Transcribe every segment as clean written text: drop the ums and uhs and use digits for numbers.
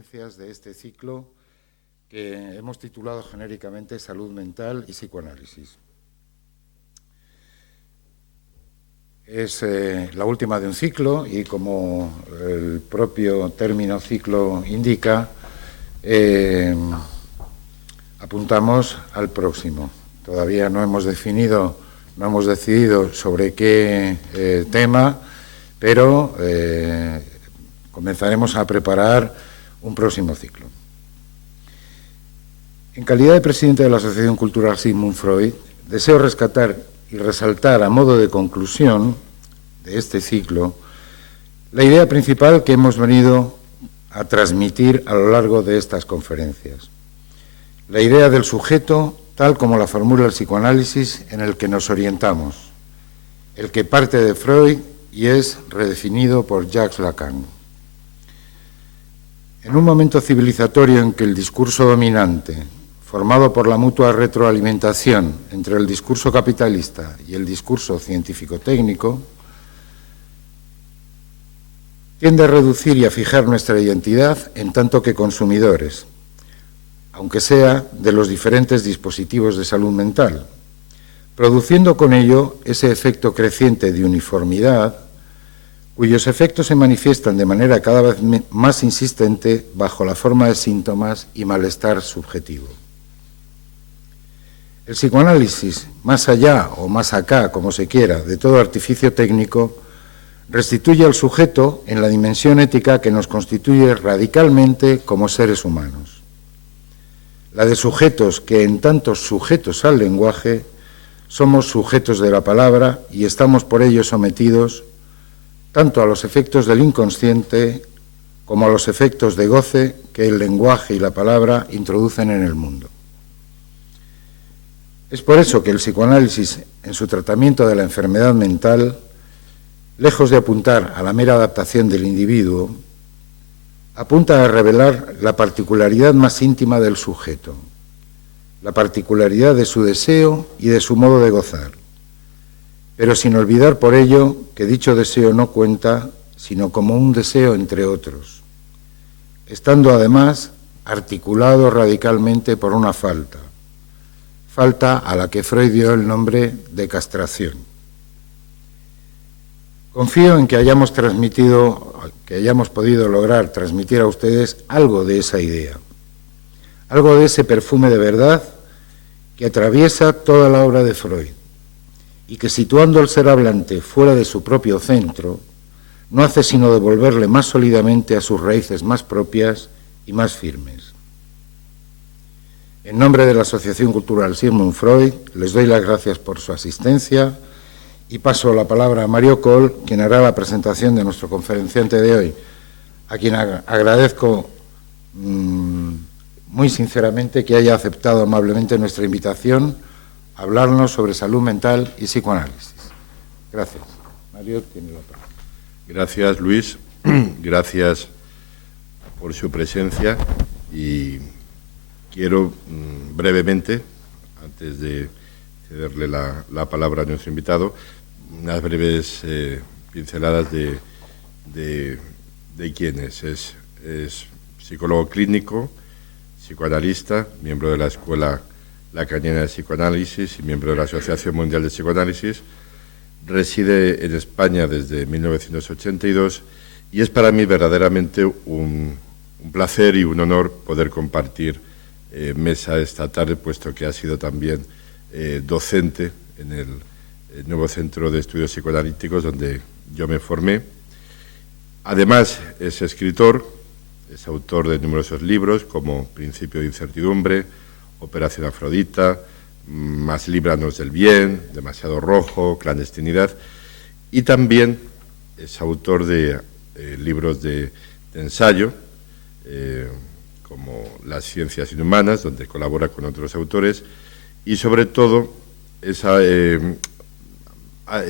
conferencias de este ciclo que hemos titulado genéricamente Salud Mental y Psicoanálisis. Es la última de un ciclo y, como el propio término ciclo indica, apuntamos al próximo. Todavía no hemos decidido sobre qué tema, pero comenzaremos a preparar un próximo ciclo. En calidad de presidente de la Asociación Cultural Sigmund Freud, deseo rescatar y resaltar a modo de conclusión de este ciclo la idea principal que hemos venido a transmitir a lo largo de estas conferencias. La idea del sujeto tal como la formula el psicoanálisis en el que nos orientamos, el que parte de Freud y es redefinido por Jacques Lacan. En un momento civilizatorio en que el discurso dominante, formado por la mutua retroalimentación entre el discurso capitalista y el discurso científico-técnico, tiende a reducir y a fijar nuestra identidad en tanto que consumidores, aunque sea de los diferentes dispositivos de salud mental, produciendo con ello ese efecto creciente de uniformidad, cuyos efectos se manifiestan de manera cada vez más insistente bajo la forma de síntomas y malestar subjetivo. El psicoanálisis, más allá o más acá, como se quiera, de todo artificio técnico, restituye al sujeto en la dimensión ética que nos constituye radicalmente como seres humanos. La de sujetos que, en tanto sujetos al lenguaje, somos sujetos de la palabra y estamos por ello sometidos tanto a los efectos del inconsciente como a los efectos de goce que el lenguaje y la palabra introducen en el mundo. Es por eso que el psicoanálisis, en su tratamiento de la enfermedad mental, lejos de apuntar a la mera adaptación del individuo, apunta a revelar la particularidad más íntima del sujeto, la particularidad de su deseo y de su modo de gozar, pero sin olvidar por ello que dicho deseo no cuenta sino como un deseo entre otros, estando además articulado radicalmente por una falta a la que Freud dio el nombre de castración. Confío en que hayamos podido lograr transmitir a ustedes algo de esa idea, algo de ese perfume de verdad que atraviesa toda la obra de Freud y que, situando al ser hablante fuera de su propio centro, no hace sino devolverle más sólidamente a sus raíces más propias y más firmes. En nombre de la Asociación Cultural Sigmund Freud, les doy las gracias por su asistencia y paso la palabra a Mario Kohl, quien hará la presentación de nuestro conferenciante de hoy, a quien agradezco muy sinceramente que haya aceptado amablemente nuestra invitación a hablarnos sobre salud mental y psicoanálisis. Gracias. Mario tiene la palabra. Gracias, Luis. Gracias por su presencia y quiero brevemente, antes de cederle la palabra a nuestro invitado, unas breves pinceladas de quién es. Es psicólogo clínico, psicoanalista, miembro de la Escuela Lacaniana de Psicoanálisis y miembro de la Asociación Mundial de Psicoanálisis. Reside en España desde 1982 y es para mí verdaderamente un placer y un honor poder compartir mesa esta tarde, puesto que ha sido también docente en el nuevo Centro de Estudios Psicoanalíticos donde yo me formé. Además es escritor, es autor de numerosos libros como Principio de Incertidumbre, Operación Afrodita, Más líbranos del bien, Demasiado rojo, Clandestinidad, y también es autor de libros de ensayo como Las ciencias inhumanas, donde colabora con otros autores, y sobre todo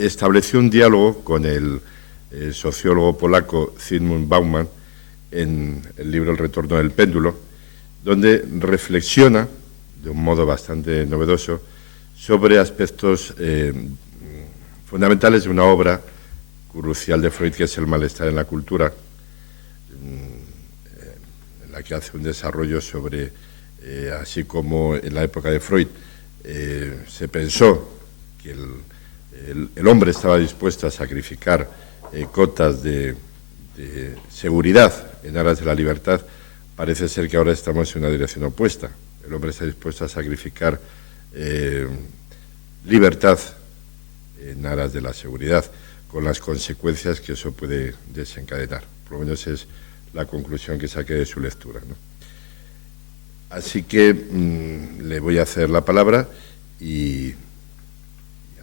estableció un diálogo con el sociólogo polaco Zygmunt Bauman en el libro El retorno del péndulo, donde reflexiona de un modo bastante novedoso sobre aspectos fundamentales de una obra crucial de Freud, que es El malestar en la cultura, en la aquí hace un desarrollo sobre, así como en la época de Freud se pensó que el hombre estaba dispuesto a sacrificar cotas de seguridad en aras de la libertad, parece ser que ahora estamos en una dirección opuesta. El hombre está dispuesto a sacrificar libertad en aras de la seguridad, con las consecuencias que eso puede desencadenar. Por lo menos es la conclusión que saqué de su lectura, ¿no? Así que le voy a hacer la palabra y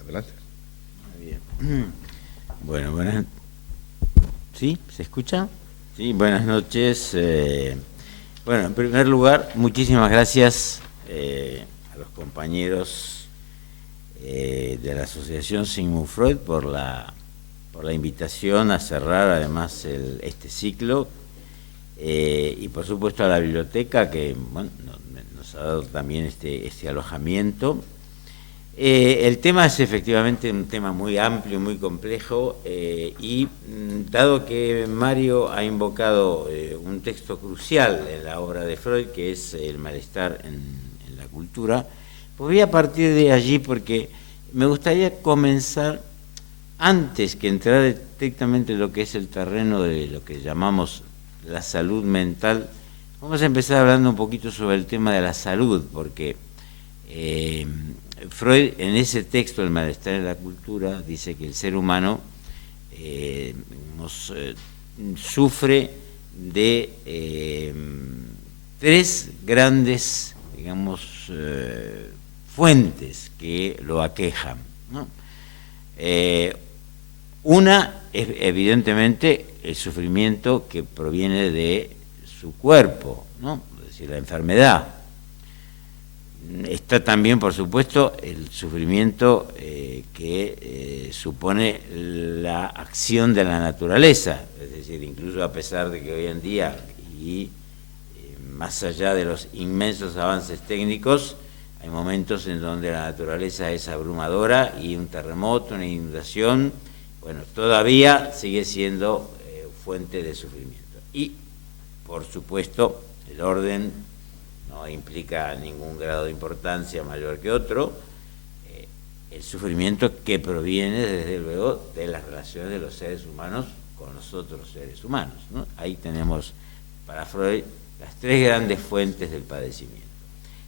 adelante. Muy bien. Bueno, buenas. ¿Sí? ¿Se escucha? Sí, buenas noches. Bueno, en primer lugar, muchísimas gracias a los compañeros de la Asociación Sigmund Freud por la invitación a cerrar además este ciclo, y por supuesto a la biblioteca que bueno, nos ha dado también este alojamiento. El tema es efectivamente un tema muy amplio, muy complejo, y dado que Mario ha invocado un texto crucial en la obra de Freud, que es el malestar en la cultura, pues voy a partir de allí porque me gustaría comenzar, antes que entrar estrictamente en lo que es el terreno de lo que llamamos la salud mental, vamos a empezar hablando un poquito sobre el tema de la salud, porque Freud, en ese texto, El malestar en la cultura, dice que el ser humano sufre de tres grandes, digamos, fuentes que lo aquejan, ¿no? Una es evidentemente el sufrimiento que proviene de su cuerpo, ¿no? Es decir, la enfermedad. Está también, por supuesto, el sufrimiento que supone la acción de la naturaleza, es decir, incluso a pesar de que hoy en día, y más allá de los inmensos avances técnicos, hay momentos en donde la naturaleza es abrumadora y un terremoto, una inundación, bueno, todavía sigue siendo fuente de sufrimiento. Y, por supuesto, el orden no implica ningún grado de importancia mayor que otro, el sufrimiento que proviene, desde luego, de las relaciones de los seres humanos con los otros seres humanos, ¿no? Ahí tenemos, para Freud, las tres grandes fuentes del padecimiento.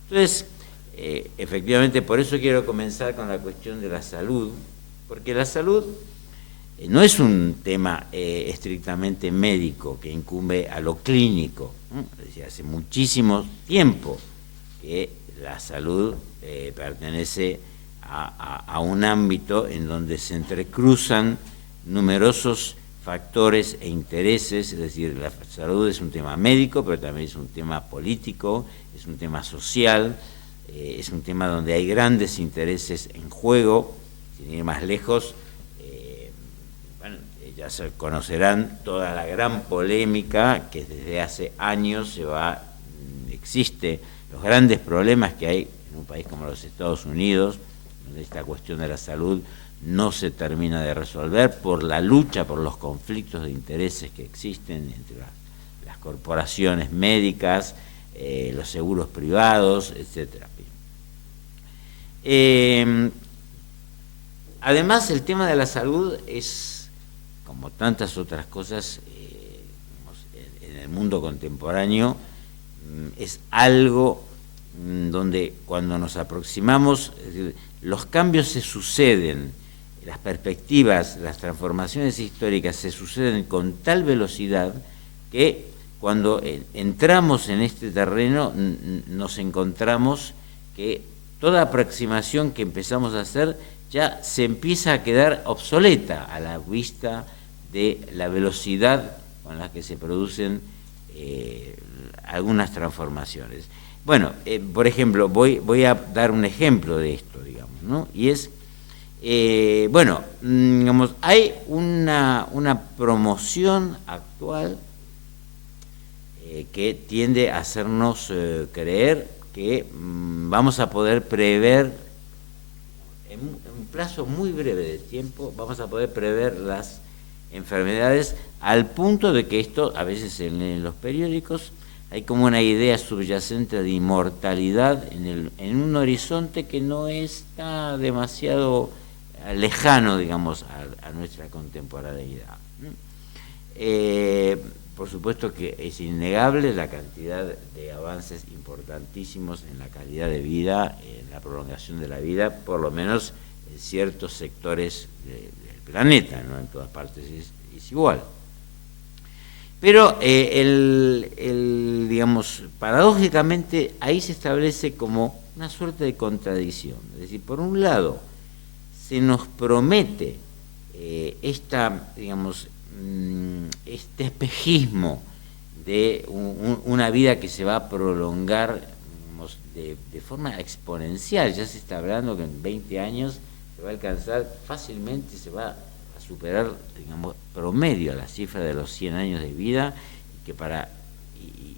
Entonces, efectivamente, por eso quiero comenzar con la cuestión de la salud, porque la salud no es un tema estrictamente médico que incumbe a lo clínico, ¿no? Es decir, hace muchísimo tiempo que la salud pertenece a un ámbito en donde se entrecruzan numerosos factores e intereses, es decir, la salud es un tema médico, pero también es un tema político, es un tema social, es un tema donde hay grandes intereses en juego. Sin ir más lejos, ya se conocerán toda la gran polémica que desde hace años existe, los grandes problemas que hay en un país como los Estados Unidos, donde esta cuestión de la salud no se termina de resolver por la lucha, por los conflictos de intereses que existen entre las corporaciones médicas, los seguros privados, etcétera. Además, el tema de la salud es, como tantas otras cosas en el mundo contemporáneo, es algo donde cuando nos aproximamos, es decir, los cambios se suceden, las perspectivas, las transformaciones históricas se suceden con tal velocidad que cuando entramos en este terreno nos encontramos que toda aproximación que empezamos a hacer ya se empieza a quedar obsoleta a la vista de la velocidad con la que se producen algunas transformaciones. Bueno, por ejemplo, voy a dar un ejemplo de esto, digamos, ¿no? Y es, bueno, digamos, hay una promoción actual que tiende a hacernos creer que vamos a poder prever, en un plazo muy breve de tiempo, vamos a poder prever las enfermedades, al punto de que esto, a veces en los periódicos, hay como una idea subyacente de inmortalidad en un horizonte que no está demasiado lejano, digamos, a nuestra contemporaneidad. Por supuesto que es innegable la cantidad de avances importantísimos en la calidad de vida, en la prolongación de la vida, por lo menos en ciertos sectores del planeta, no en todas partes es igual. Pero digamos, paradójicamente ahí se establece como una suerte de contradicción. Es decir, por un lado, se nos promete digamos, este espejismo de una vida que se va a prolongar, digamos, de forma exponencial. Ya se está hablando que en 20 años se va a alcanzar fácilmente, se va a superar, digamos, promedio a la cifra de los 100 años de vida,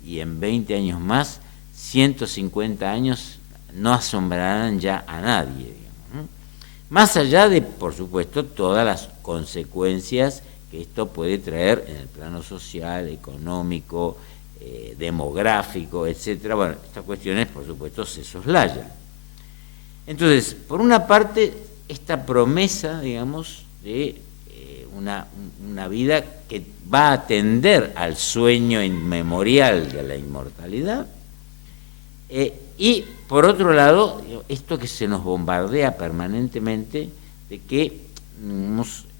y en 20 años más, 150 años no asombrarán ya a nadie, digamos, ¿no? Más allá de, por supuesto, todas las consecuencias que esto puede traer en el plano social, económico, demográfico, etcétera. Bueno, estas cuestiones, por supuesto, se soslayan. Entonces, por una parte, esta promesa, digamos, de una vida que va a atender al sueño inmemorial de la inmortalidad, y por otro lado, esto que se nos bombardea permanentemente de que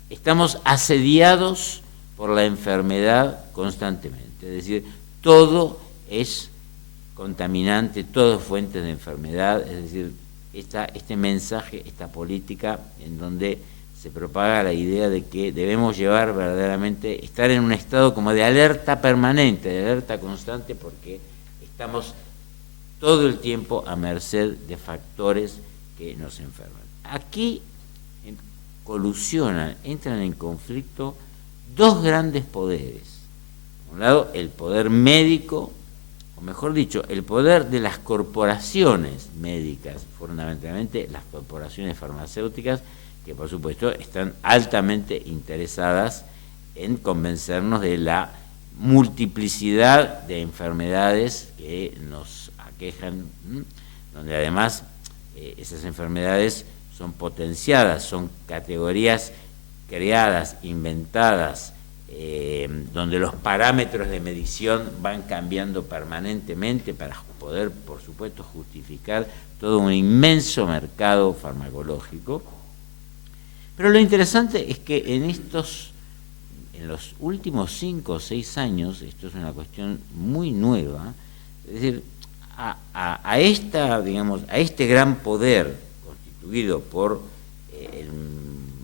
estamos asediados por la enfermedad constantemente, es decir, todo es contaminante, todo es fuente de enfermedad, es decir, este mensaje, esta política en donde se propaga la idea de que debemos llevar verdaderamente, estar en un estado como de alerta permanente, de alerta constante, porque estamos todo el tiempo a merced de factores que nos enferman. Aquí colusionan, entran en conflicto dos grandes poderes. Por un lado, el poder médico, o mejor dicho, el poder de las corporaciones médicas, fundamentalmente las corporaciones farmacéuticas, que por supuesto están altamente interesadas en convencernos de la multiplicidad de enfermedades que nos aquejan, donde además esas enfermedades son potenciadas, son categorías creadas, inventadas, donde los parámetros de medición van cambiando permanentemente para poder, por supuesto, justificar todo un inmenso mercado farmacológico. Pero lo interesante es que en los últimos 5 o 6 años, esto es una cuestión muy nueva, es decir, a este gran poder constituido por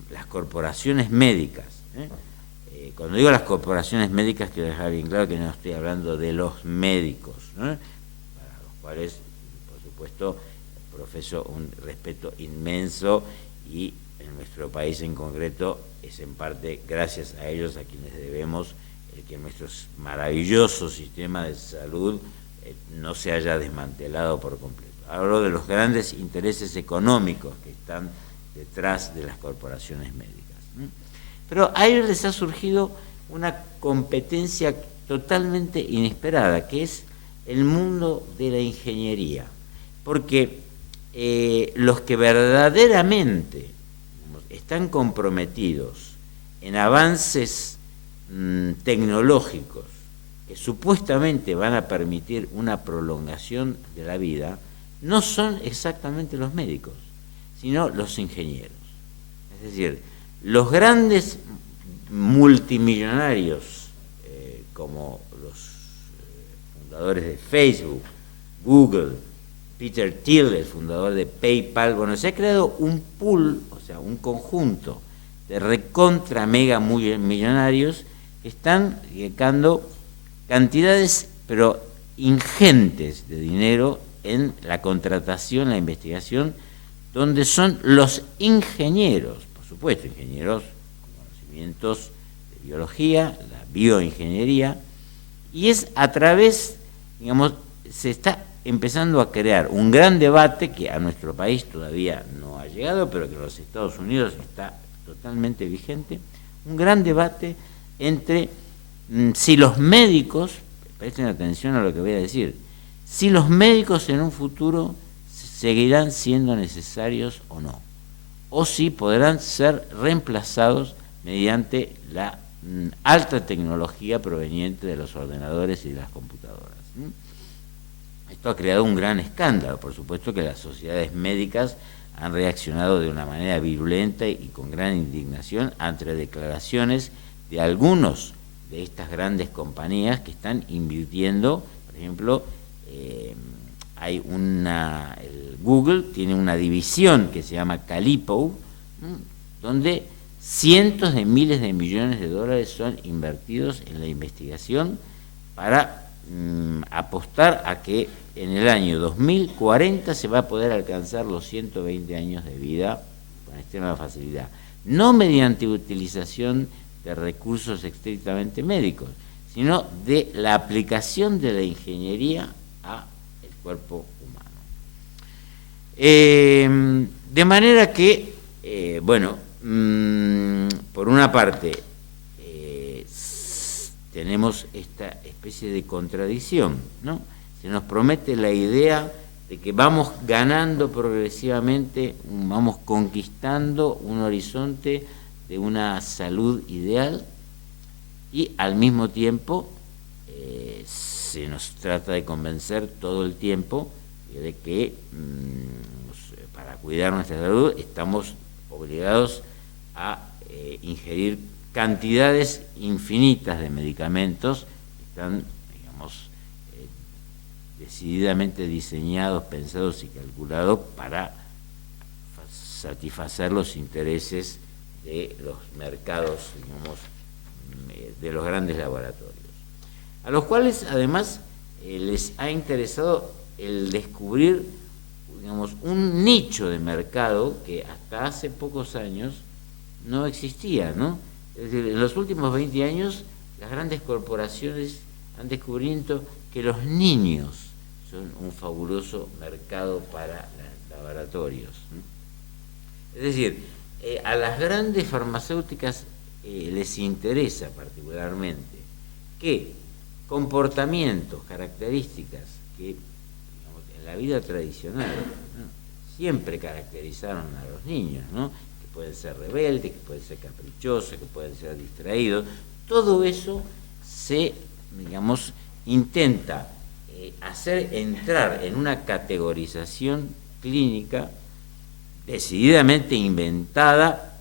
las corporaciones médicas. Cuando digo las corporaciones médicas, quiero dejar bien claro que no estoy hablando de los médicos, para los cuales, por supuesto, profeso un respeto inmenso, y en nuestro país en concreto es en parte gracias a ellos a quienes debemos el que nuestro maravilloso sistema de salud no se haya desmantelado por completo. Hablo de los grandes intereses económicos que están detrás de las corporaciones médicas. Pero a ellos les ha surgido una competencia totalmente inesperada, que es el mundo de la ingeniería, porque los que verdaderamente están comprometidos en avances tecnológicos que supuestamente van a permitir una prolongación de la vida, no son exactamente los médicos, sino los ingenieros. Es decir, los grandes multimillonarios, como los fundadores de Facebook, Google, Peter Thiel, el fundador de PayPal, bueno, se ha creado un pool, o sea, un conjunto de recontra mega millonarios que están dedicando cantidades, pero ingentes de dinero en la contratación, la investigación, donde son los ingenieros, por supuesto, ingenieros con conocimientos de biología, la bioingeniería, y es a través, digamos, se está empezando a crear un gran debate que a nuestro país todavía no ha llegado, pero que en los Estados Unidos está totalmente vigente, un gran debate entre si los médicos, presten atención a lo que voy a decir, si los médicos en un futuro seguirán siendo necesarios o no, o si podrán ser reemplazados mediante la alta tecnología proveniente de los ordenadores y de las computadoras. Esto ha creado un gran escándalo. Por supuesto que las sociedades médicas han reaccionado de una manera virulenta y con gran indignación ante declaraciones de algunos de estas grandes compañías que están invirtiendo. Por ejemplo, Google tiene una división que se llama Calipo, donde cientos de miles de millones de dólares son invertidos en la investigación para apostar a que en el año 2040 se va a poder alcanzar los 120 años de vida con extrema facilidad, no mediante utilización de recursos estrictamente médicos, sino de la aplicación de la ingeniería al cuerpo humano. De manera que, por una parte, tenemos esta especie de contradicción, ¿no? Se nos promete la idea de que vamos ganando progresivamente, vamos conquistando un horizonte de una salud ideal, y al mismo tiempo se nos trata de convencer todo el tiempo de que para cuidar nuestra salud estamos obligados a ingerir cantidades infinitas de medicamentos que están, digamos, decididamente diseñados, pensados y calculados para satisfacer los intereses de los mercados, digamos, de los grandes laboratorios, a los cuales además les ha interesado el descubrir, digamos, un nicho de mercado que hasta hace pocos años no existía, ¿no? Es decir, en los últimos 20 años las grandes corporaciones han descubierto que los niños son un fabuloso mercado para los laboratorios, ¿no? Es decir, a las grandes farmacéuticas les interesa particularmente que comportamientos, características que, digamos, en la vida tradicional, ¿no?, siempre caracterizaron a los niños, ¿no?, que pueden ser rebeldes, que pueden ser caprichosos, que pueden ser distraídos, todo eso se, digamos, intenta hacer entrar en una categorización clínica decididamente inventada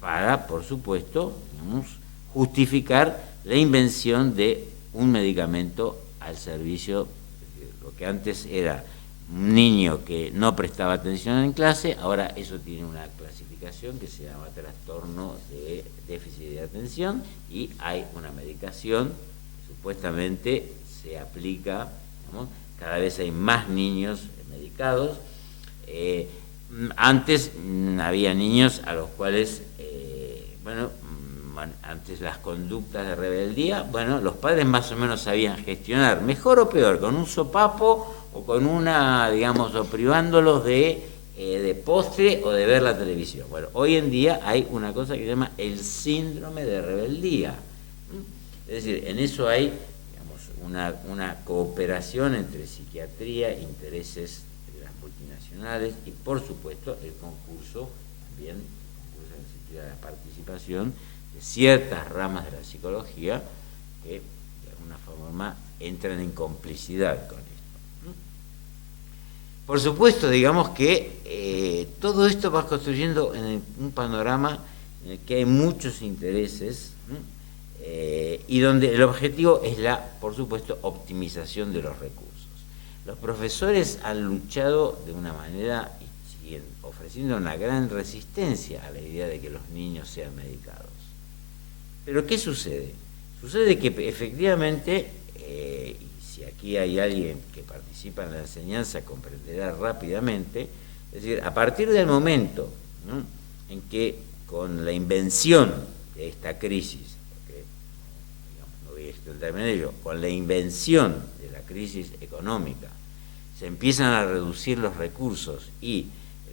para, por supuesto, digamos, justificar la invención de un medicamento al servicio de lo que antes era un niño que no prestaba atención en clase. Ahora eso tiene una clasificación que se llama trastorno de déficit de atención, y hay una medicación que supuestamente se aplica, digamos, cada vez hay más niños medicados. Antes había niños a los cuales, antes las conductas de rebeldía, los padres más o menos sabían gestionar, mejor o peor, con un sopapo o con una, digamos, o privándolos de postre o de ver la televisión. Bueno, hoy en día hay una cosa que se llama el síndrome de rebeldía. Es decir, en eso hay, digamos, una cooperación entre psiquiatría, intereses de las multinacionales y, por supuesto, el concurso, también el concurso en el sentido de la participación de ciertas ramas de la psicología que de alguna forma entran en complicidad con esto. Por supuesto, digamos que todo esto va construyendo en un panorama en el que hay muchos intereses, y donde el objetivo es la, por supuesto, optimización de los recursos. Los profesores han luchado de una manera y siguen ofreciendo una gran resistencia a la idea de que los niños sean medicados. Pero ¿qué sucede? Sucede que efectivamente, y si aquí hay alguien que participa en la enseñanza comprenderá rápidamente, es decir, a partir del momento, ¿no?, en que con la invención de esta crisis, porque, digamos, no voy a extenderme en ello, con la invención de la crisis económica, se empiezan a reducir los recursos y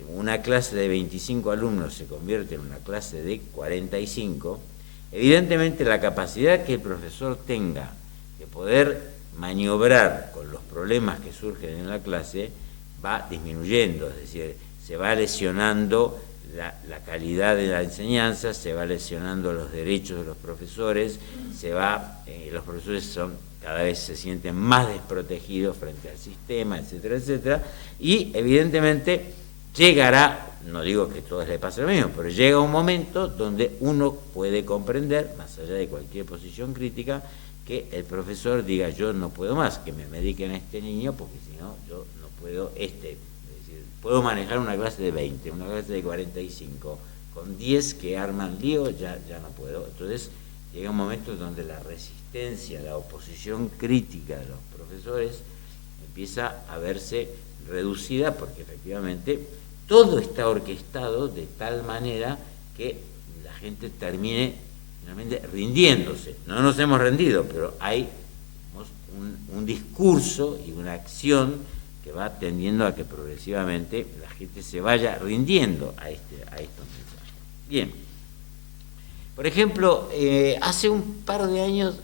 una clase de 25 alumnos se convierte en una clase de 45, evidentemente la capacidad que el profesor tenga de poder maniobrar con los problemas que surgen en la clase va disminuyendo, es decir, se va lesionando la calidad de la enseñanza, se va lesionando los derechos de los profesores, los profesores cada vez se sienten más desprotegidos frente al sistema, etcétera, etcétera, y evidentemente llegará, no digo que a todos les pase lo mismo, pero llega un momento donde uno puede comprender, más allá de cualquier posición crítica, que el profesor diga: yo no puedo más, que me mediquen a este niño, porque si no, yo no puedo, es decir, puedo manejar una clase de 20, una clase de 45, con 10 que arman lío, ya no puedo. Entonces llega un momento donde la resistencia, la oposición crítica de los profesores empieza a verse reducida, porque efectivamente todo está orquestado de tal manera que la gente termine finalmente rindiéndose. No nos hemos rendido, pero hay un discurso y una acción que va tendiendo a que progresivamente la gente se vaya rindiendo a estos mensajes. Bien. Por ejemplo, hace un par de años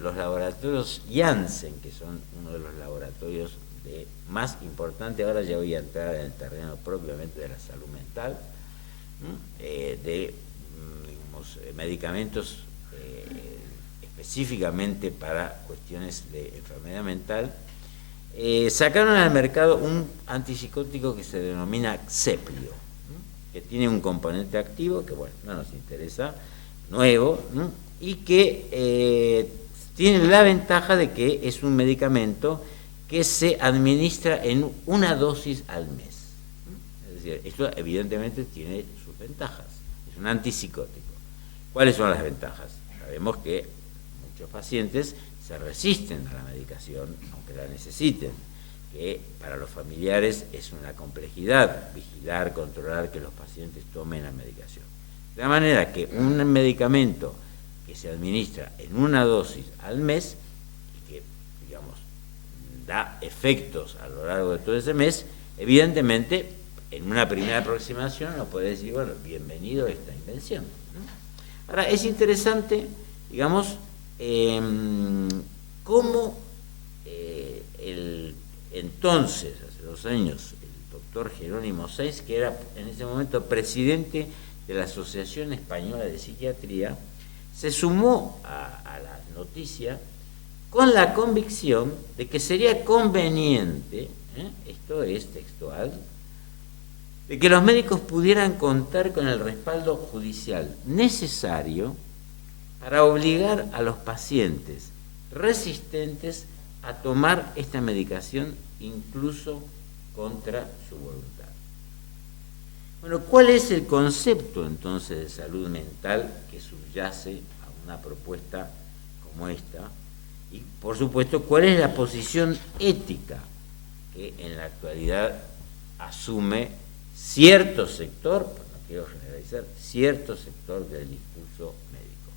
los laboratorios Janssen, que son uno de los laboratorios más importantes, ahora ya voy a entrar en el terreno propiamente de la salud mental, de medicamentos específicamente para cuestiones de enfermedad mental, sacaron al mercado un antipsicótico que se denomina Xeplio, que tiene un componente activo que, bueno, no nos interesa, nuevo, y que tiene la ventaja de que es un medicamento que se administra en una dosis al mes. Es decir, esto evidentemente tiene sus ventajas, es un antipsicótico. ¿Cuáles son las ventajas? Sabemos que muchos pacientes se resisten a la medicación, aunque la necesiten, que para los familiares es una complejidad vigilar, controlar que los pacientes tomen la medicación. De la manera que un medicamento que se administra en una dosis al mes y que, digamos, da efectos a lo largo de todo ese mes, evidentemente, en una primera aproximación uno puede decir: bueno, bienvenido a esta invención. Ahora, es interesante, digamos, cómo entonces, hace 2 años, el doctor Jerónimo Sáenz, que era en ese momento presidente de la Asociación Española de Psiquiatría, se sumó a la noticia con la convicción de que sería conveniente, esto es textual, de que los médicos pudieran contar con el respaldo judicial necesario para obligar a los pacientes resistentes a tomar esta medicación incluso contra su voluntad. Bueno, ¿cuál es el concepto entonces de salud mental que subyace a una propuesta como esta? Y por supuesto, ¿cuál es la posición ética que en la actualidad asume cierto sector, no quiero generalizar, cierto sector del discurso médico?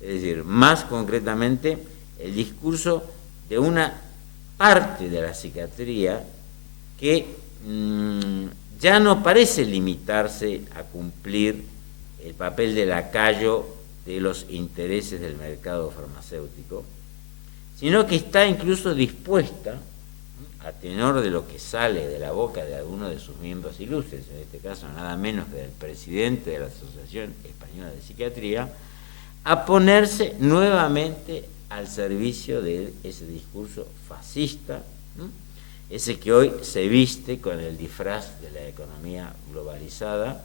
Es decir, más concretamente, el discurso de una parte de la psiquiatría que ya no parece limitarse a cumplir el papel de lacayo de los intereses del mercado farmacéutico, sino que está incluso dispuesta, a tenor de lo que sale de la boca de alguno de sus miembros ilustres, en este caso nada menos que del presidente de la Asociación Española de Psiquiatría, a ponerse nuevamente al servicio de ese discurso fascista, ese que hoy se viste con el disfraz de la economía globalizada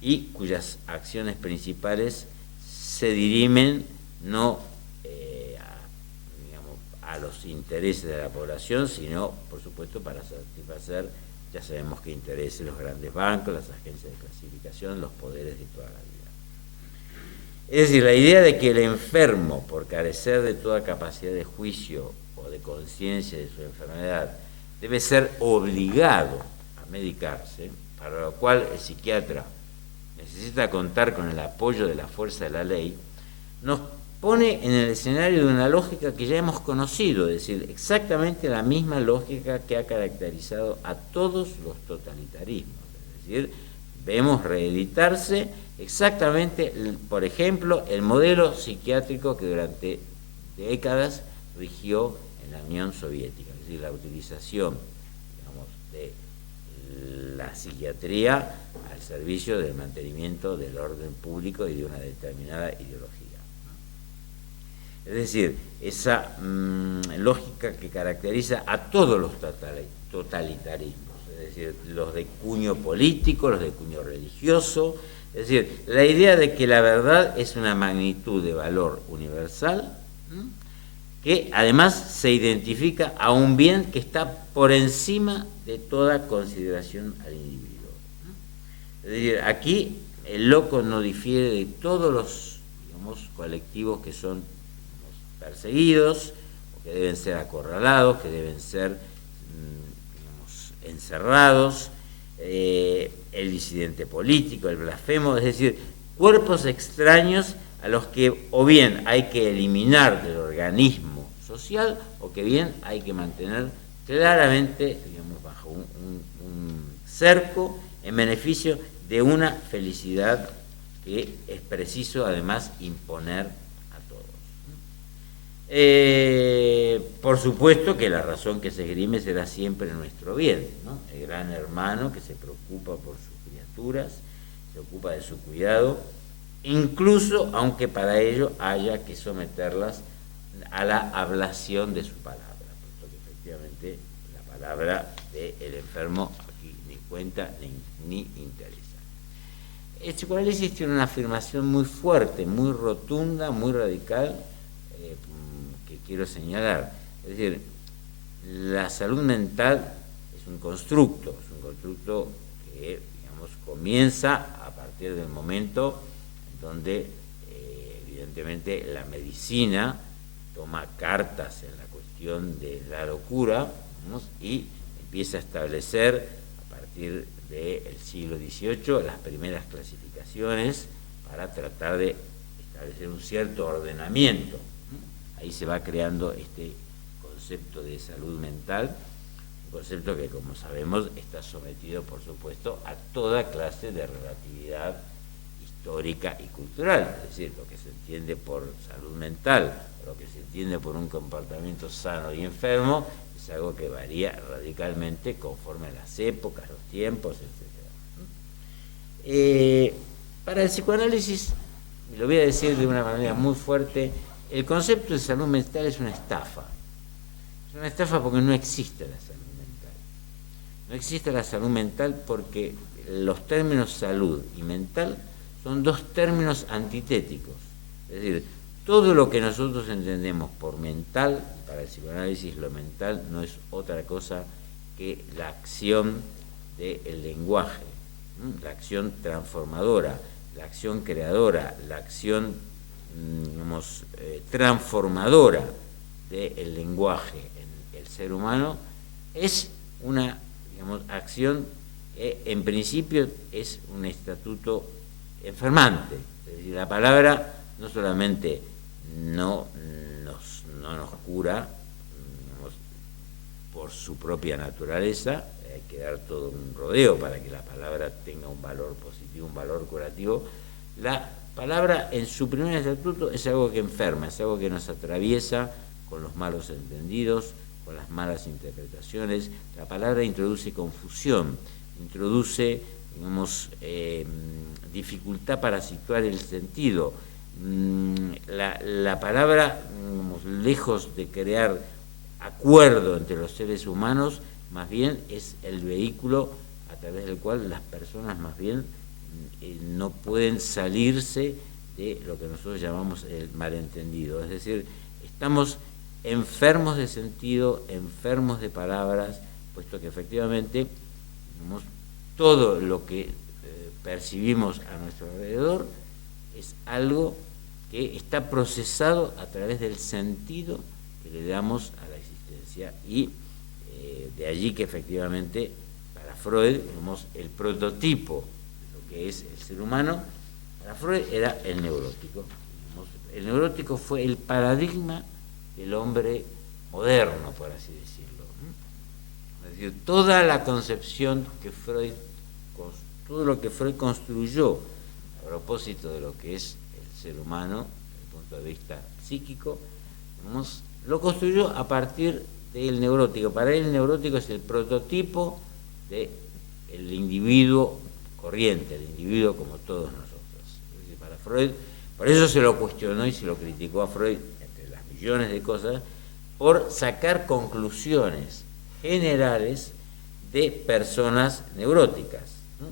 y cuyas acciones principales se dirimen no a los intereses de la población, sino, por supuesto, para satisfacer, ya sabemos qué intereses, los grandes bancos, las agencias de clasificación, los poderes de toda la vida. Es decir, la idea de que el enfermo, por carecer de toda capacidad de juicio o de conciencia de su enfermedad, debe ser obligado a medicarse, para lo cual el psiquiatra necesita contar con el apoyo de la fuerza de la ley, nos pone en el escenario de una lógica que ya hemos conocido, es decir, exactamente la misma lógica que ha caracterizado a todos los totalitarismos. Es decir, vemos reeditarse exactamente, por ejemplo, el modelo psiquiátrico que durante décadas rigió en la Unión Soviética, es decir, la utilización, digamos, de la psiquiatría al servicio del mantenimiento del orden público y de una determinada ideología. Es decir, esa lógica que caracteriza a todos los totalitarismos, es decir, los de cuño político, los de cuño religioso, es decir, la idea de que la verdad es una magnitud de valor universal, que además se identifica a un bien que está por encima de toda consideración al individuo. Es decir, aquí el loco no difiere de todos los, digamos, colectivos que son, digamos, perseguidos, o que deben ser acorralados, que deben ser, digamos, encerrados, el disidente político, el blasfemo, es decir, cuerpos extraños a los que o bien hay que eliminar del organismo social, o que bien hay que mantener claramente, digamos, bajo un cerco en beneficio de una felicidad que es preciso además imponer a todos. Por supuesto que la razón que se esgrime será siempre nuestro bien, ¿no? El gran hermano que se preocupa por sus criaturas, se ocupa de su cuidado, incluso aunque para ello haya que someterlas a la ablación de su palabra, puesto que efectivamente la palabra del enfermo aquí ni cuenta ni interesa. El psicoanálisis tiene una afirmación muy fuerte, muy rotunda, muy radical, que quiero señalar. Es decir, la salud mental es un constructo que, digamos, comienza a partir del momento en donde, evidentemente, la medicina toma cartas en la cuestión de la locura, ¿no? Y empieza a establecer, a partir del siglo XVIII, las primeras clasificaciones para tratar de establecer un cierto ordenamiento. Ahí se va creando este concepto de salud mental, un concepto que, como sabemos, está sometido, por supuesto, a toda clase de relatividad histórica y cultural. Es decir, lo que se entiende por salud mental, lo que se entiende por un comportamiento sano y enfermo, es algo que varía radicalmente conforme a las épocas, los tiempos, etc. Para el psicoanálisis, lo voy a decir de una manera muy fuerte, el concepto de salud mental es una estafa. Es una estafa porque no existe la salud mental. No existe la salud mental porque los términos salud y mental son dos términos antitéticos. Es decir, todo lo que nosotros entendemos por mental, para el psicoanálisis lo mental no es otra cosa que la acción del lenguaje, la acción transformadora, la acción creadora, la acción, digamos, transformadora del lenguaje en el ser humano, es una, digamos, acción que en principio es un estatuto enfermante. Es decir, la palabra no solamente no nos cura, digamos, por su propia naturaleza, hay que dar todo un rodeo para que la palabra tenga un valor positivo, un valor curativo. La palabra en su primer estatuto es algo que enferma, es algo que nos atraviesa con los malos entendidos, con las malas interpretaciones. La palabra introduce confusión, introduce, digamos, dificultad para situar el sentido. La palabra, digamos, lejos de crear acuerdo entre los seres humanos, más bien es el vehículo a través del cual las personas más bien no pueden salirse de lo que nosotros llamamos el malentendido. Es decir, estamos enfermos de sentido, enfermos de palabras, puesto que efectivamente, digamos, todo lo que percibimos a nuestro alrededor es algo que está procesado a través del sentido que le damos a la existencia, y de allí que efectivamente para Freud, digamos, el prototipo de lo que es el ser humano, para Freud era el neurótico. Digamos, el neurótico fue el paradigma del hombre moderno, por así decirlo. Es decir, toda la concepción que Freud, todo lo que Freud construyó a propósito de lo que es el ser humano, desde el punto de vista psíquico, digamos, lo construyó a partir del neurótico. Para él el neurótico es el prototipo del individuo corriente, el individuo como todos nosotros. Es decir, para Freud, por eso se lo cuestionó y se lo criticó a Freud, entre las millones de cosas, por sacar conclusiones generales de personas neuróticas. Lo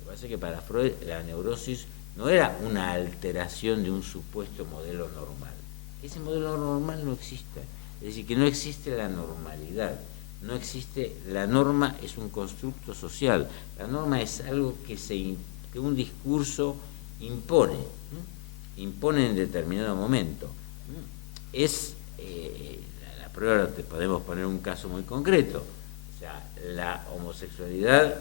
que pasa es que para Freud la neurosis no era una alteración de un supuesto modelo normal. Ese modelo normal no existe. Es decir, que no existe la normalidad. No existe, la norma es un constructo social. La norma es algo que un discurso impone en determinado momento. Es, la prueba, te podemos poner un caso muy concreto. O sea, la homosexualidad,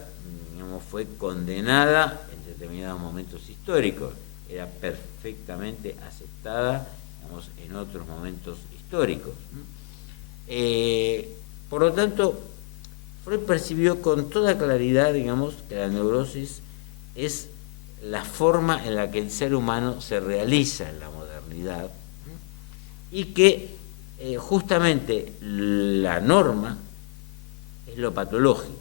digamos, fue condenada en determinados momentos históricos. Era perfectamente aceptada, digamos, en otros momentos históricos. Por lo tanto, Freud percibió con toda claridad, digamos, que la neurosis es la forma en la que el ser humano se realiza en la modernidad y que justamente la norma es lo patológico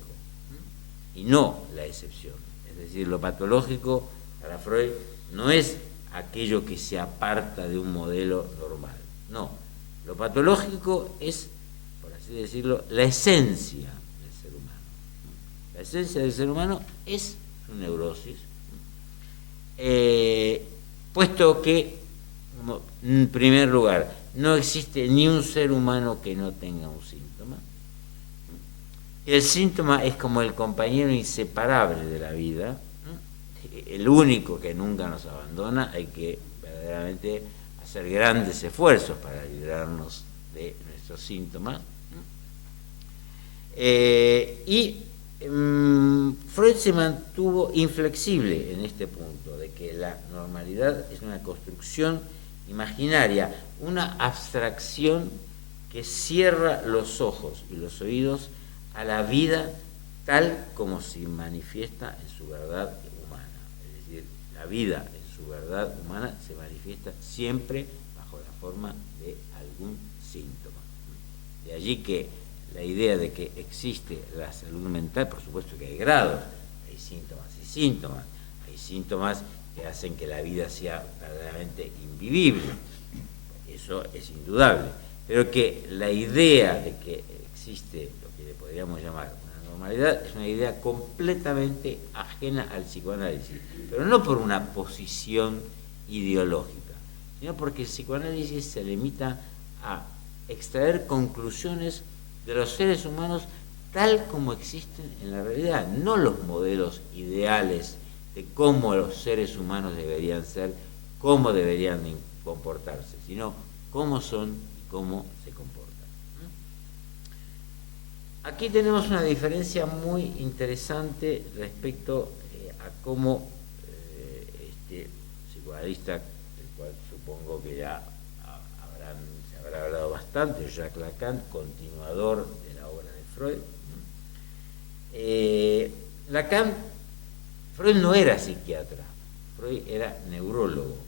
y no la excepción. Es decir, lo patológico para Freud no es aquello que se aparta de un modelo normal. No, lo patológico es, por así decirlo, la esencia del ser humano. La esencia del ser humano es su neurosis, puesto que, en primer lugar, no existe ni un ser humano que no tenga un síntoma. El síntoma es como el compañero inseparable de la vida, el único que nunca nos abandona. Hay que verdaderamente hacer grandes esfuerzos para librarnos de nuestros síntomas. Freud se mantuvo inflexible en este punto, de que la normalidad es una construcción imaginaria, una abstracción que cierra los ojos y los oídos a la vida tal como se manifiesta en su verdad humana. Es decir, la vida en su verdad humana se manifiesta siempre bajo la forma de algún síntoma. De allí que la idea de que existe la salud mental, por supuesto que hay grados, hay síntomas y síntomas, hay síntomas que hacen que la vida sea verdaderamente invivible, eso es indudable, pero que la idea de que existe lo que le podríamos llamar una normalidad es una idea completamente ajena al psicoanálisis, pero no por una posición ideológica, sino porque el psicoanálisis se limita a extraer conclusiones de los seres humanos tal como existen en la realidad, no los modelos ideales de cómo los seres humanos deberían ser, cómo deberían comportarse, sino cómo son y cómo se comportan. Aquí tenemos una diferencia muy interesante respecto a cómo este psicoanalista, del cual supongo que ya se habrá hablado bastante, Jacques Lacan, continuador de la obra de Freud. Freud no era psiquiatra, Freud era neurólogo,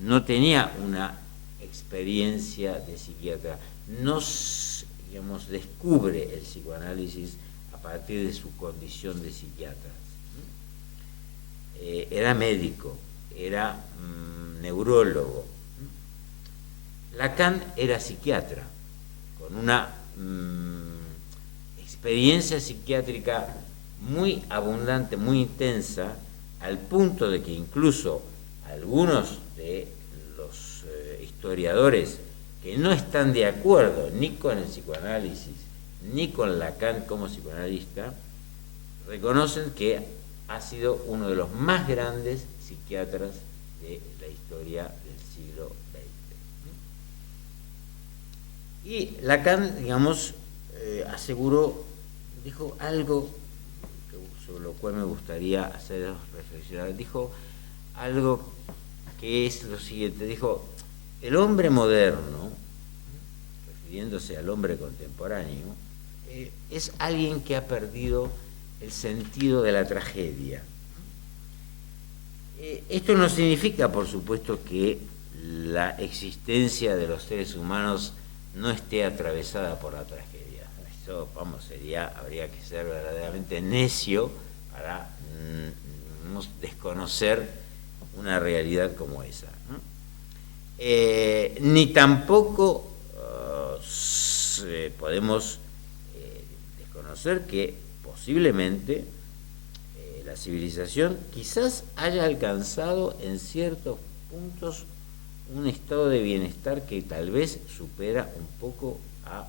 no tenía una experiencia de psiquiatra, no, digamos, descubre el psicoanálisis a partir de su condición de psiquiatra. Era médico, era neurólogo. Lacan era psiquiatra, con una experiencia psiquiátrica muy abundante, muy intensa, al punto de que incluso algunos de los historiadores que no están de acuerdo ni con el psicoanálisis ni con Lacan como psicoanalista, reconocen que ha sido uno de los más grandes psiquiatras de la historia del siglo XX. Y Lacan, digamos, dijo algo sobre lo cual me gustaría hacer reflexionar. Dijo algo que es lo siguiente: dijo, el hombre moderno, refiriéndose al hombre contemporáneo, es alguien que ha perdido el sentido de la tragedia. Esto no significa, por supuesto, que la existencia de los seres humanos no esté atravesada por la tragedia. Eso, habría que ser verdaderamente necio para desconocer una realidad como esa, ¿no? Ni tampoco podemos desconocer que posiblemente la civilización quizás haya alcanzado en ciertos puntos un estado de bienestar que tal vez supera un poco a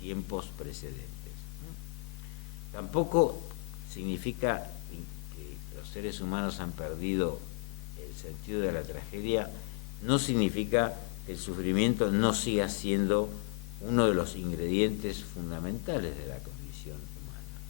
tiempos precedentes, ¿no? Tampoco significa que los seres humanos han perdido el sentido de la tragedia, no significa que el sufrimiento no siga siendo uno de los ingredientes fundamentales de la condición humana.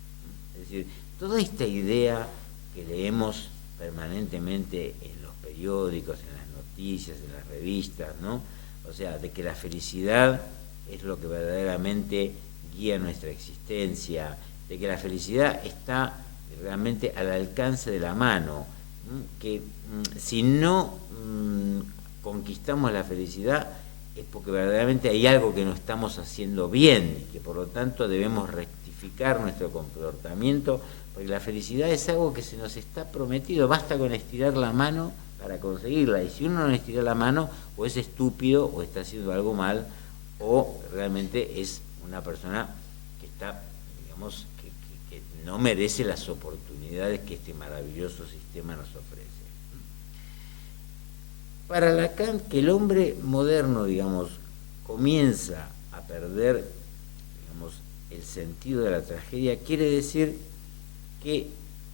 Es decir, toda esta idea que leemos permanentemente en los periódicos, en las noticias, en las revistas, ¿no? O sea, de que la felicidad es lo que verdaderamente guía nuestra existencia, de que la felicidad está realmente al alcance de la mano, que si no conquistamos la felicidad es porque verdaderamente hay algo que no estamos haciendo bien y que por lo tanto debemos rectificar nuestro comportamiento, porque la felicidad es algo que se nos está prometido, basta con estirar la mano para conseguirla, y si uno no estira la mano o es estúpido o está haciendo algo mal o realmente es una persona que está, digamos, que no merece las oportunidades que este maravilloso sistema nos ofrece. Para Lacan, que el hombre moderno, digamos, comienza a perder, digamos, el sentido de la tragedia, quiere decir que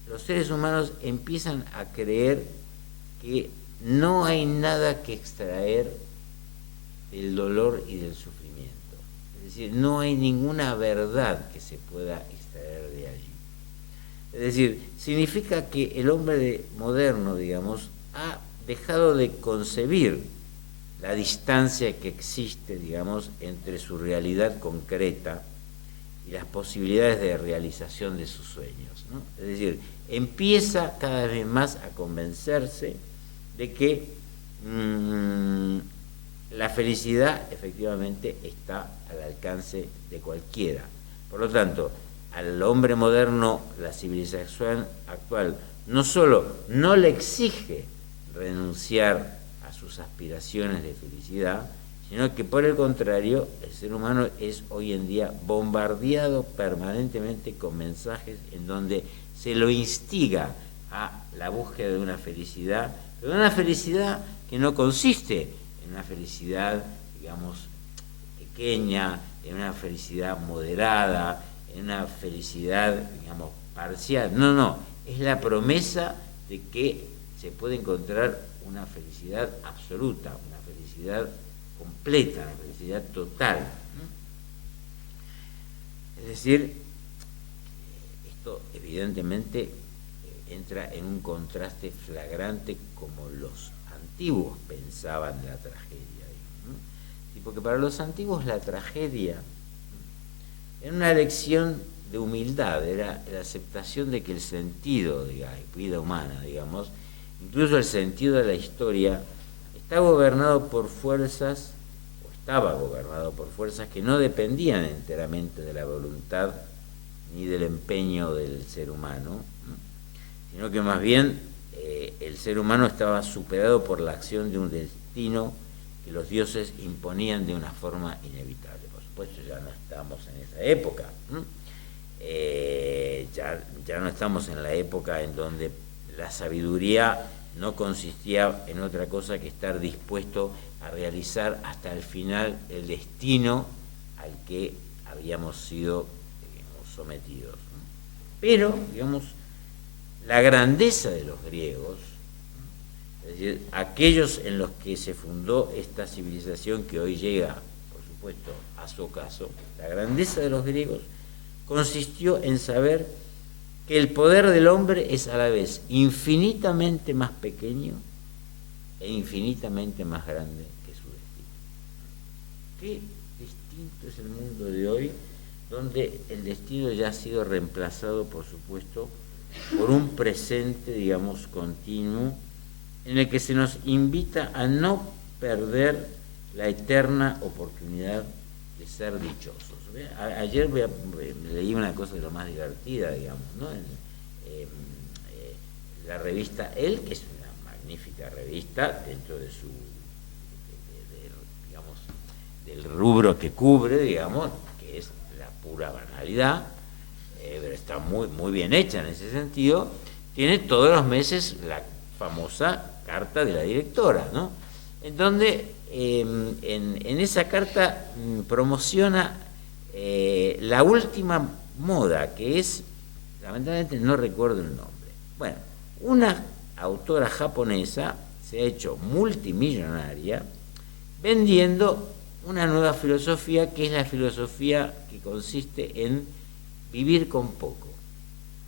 los seres humanos empiezan a creer que no hay nada que extraer del dolor y del sufrimiento. Es decir, no hay ninguna verdad que se pueda extraer de allí. Es decir, significa que el hombre moderno, digamos, ha dejado de concebir la distancia que existe, digamos, entre su realidad concreta y las posibilidades de realización de sus sueños, ¿no? Es decir, empieza cada vez más a convencerse de que la felicidad efectivamente está al alcance de cualquiera. Por lo tanto, al hombre moderno, la civilización actual no solo no le exige renunciar a sus aspiraciones de felicidad, sino que por el contrario, el ser humano es hoy en día bombardeado permanentemente con mensajes en donde se lo instiga a la búsqueda de una felicidad, pero una felicidad que no consiste en una felicidad, digamos, pequeña, en una felicidad moderada, en una felicidad, digamos, parcial. No, es la promesa de que se puede encontrar una felicidad absoluta, una felicidad completa, una felicidad total. Es decir, esto evidentemente entra en un contraste flagrante como los antiguos pensaban de la tragedia, ¿no? Porque para los antiguos la tragedia era una lección de humildad, era la aceptación de que el sentido de la vida humana, digamos, incluso el sentido de la historia, está gobernado por fuerzas, o estaba gobernado por fuerzas que no dependían enteramente de la voluntad ni del empeño del ser humano, ¿no? Sino que más bien el ser humano estaba superado por la acción de un destino que los dioses imponían de una forma inevitable. Por supuesto, ya no estamos en esa época, ¿no? Ya no estamos en la época en donde la sabiduría no consistía en otra cosa que estar dispuesto a realizar hasta el final el destino al que habíamos sido, digamos, sometidos, ¿no? Pero, digamos, la grandeza de los griegos, es decir, aquellos en los que se fundó esta civilización que hoy llega, por supuesto, a su ocaso, la grandeza de los griegos consistió en saber que el poder del hombre es a la vez infinitamente más pequeño e infinitamente más grande que su destino. Qué distinto es el mundo de hoy, donde el destino ya ha sido reemplazado, por supuesto, por un presente, digamos, continuo, en el que se nos invita a no perder la eterna oportunidad de ser dichosos. Ayer leí una cosa de lo más divertida, digamos, ¿no? La revista El, que es una magnífica revista dentro de su, digamos, del rubro que cubre, digamos, que es la pura banalidad, pero está muy, muy bien hecha en ese sentido. Tiene todos los meses la famosa carta de la directora, ¿no? En donde en esa carta promociona la última moda, que es, lamentablemente no recuerdo el nombre. Bueno, una autora japonesa se ha hecho multimillonaria vendiendo una nueva filosofía, que es la filosofía que consiste en vivir con poco.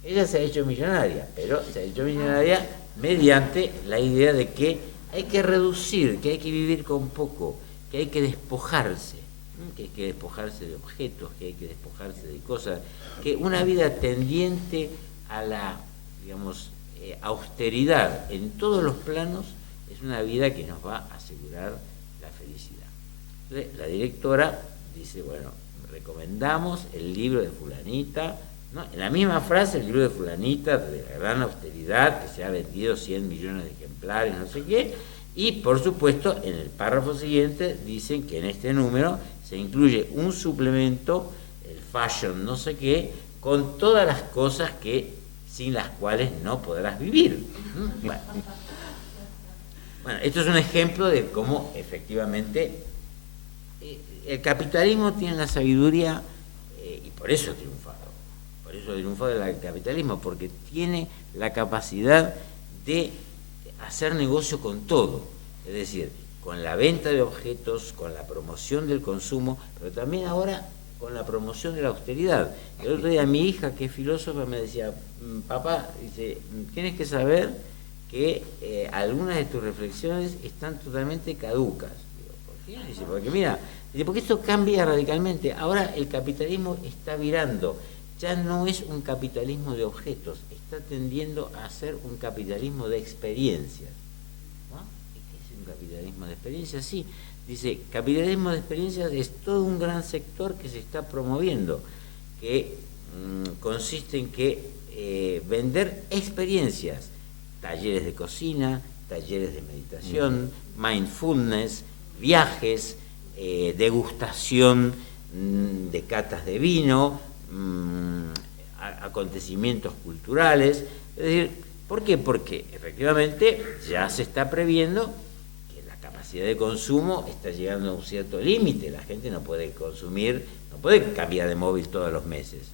Ella se ha hecho millonaria, pero se ha hecho millonaria mediante la idea de que hay que reducir, que hay que vivir con poco, que hay que despojarse, que hay que despojarse de objetos, que hay que despojarse de cosas, que una vida tendiente a la, digamos, austeridad en todos los planos es una vida que nos va a asegurar la felicidad. Entonces, la directora dice, bueno, recomendamos el libro de fulanita, ¿no? En la misma frase, el libro de fulanita, de la gran austeridad, que se ha vendido 100 millones de ejemplares, no sé qué, y por supuesto en el párrafo siguiente dicen que en este número se incluye un suplemento, el fashion no sé qué, con todas las cosas que sin las cuales no podrás vivir. Bueno, esto es un ejemplo de cómo efectivamente el capitalismo tiene la sabiduría, y por eso ha triunfado. Por eso ha triunfado el capitalismo, porque tiene la capacidad de hacer negocio con todo. Es decir, con la venta de objetos, con la promoción del consumo, pero también ahora con la promoción de la austeridad. El otro día mi hija, que es filósofa, me decía, papá, dice, tienes que saber que algunas de tus reflexiones están totalmente caducas. Digo, ¿por qué? Dice, porque mira, dice, porque esto cambia radicalmente. Ahora el capitalismo está virando. Ya no es un capitalismo de objetos, está tendiendo a ser un capitalismo de experiencias. ¿No? ¿Qué es un capitalismo de experiencias? Sí, dice, capitalismo de experiencias es todo un gran sector que se está promoviendo, que consiste en que vender experiencias, talleres de cocina, talleres de meditación, mindfulness, viajes, degustación de catas de vino, acontecimientos culturales. Es decir, ¿por qué? Porque efectivamente ya se está previendo que la capacidad de consumo está llegando a un cierto límite. La gente no puede consumir, no puede cambiar de móvil todos los meses.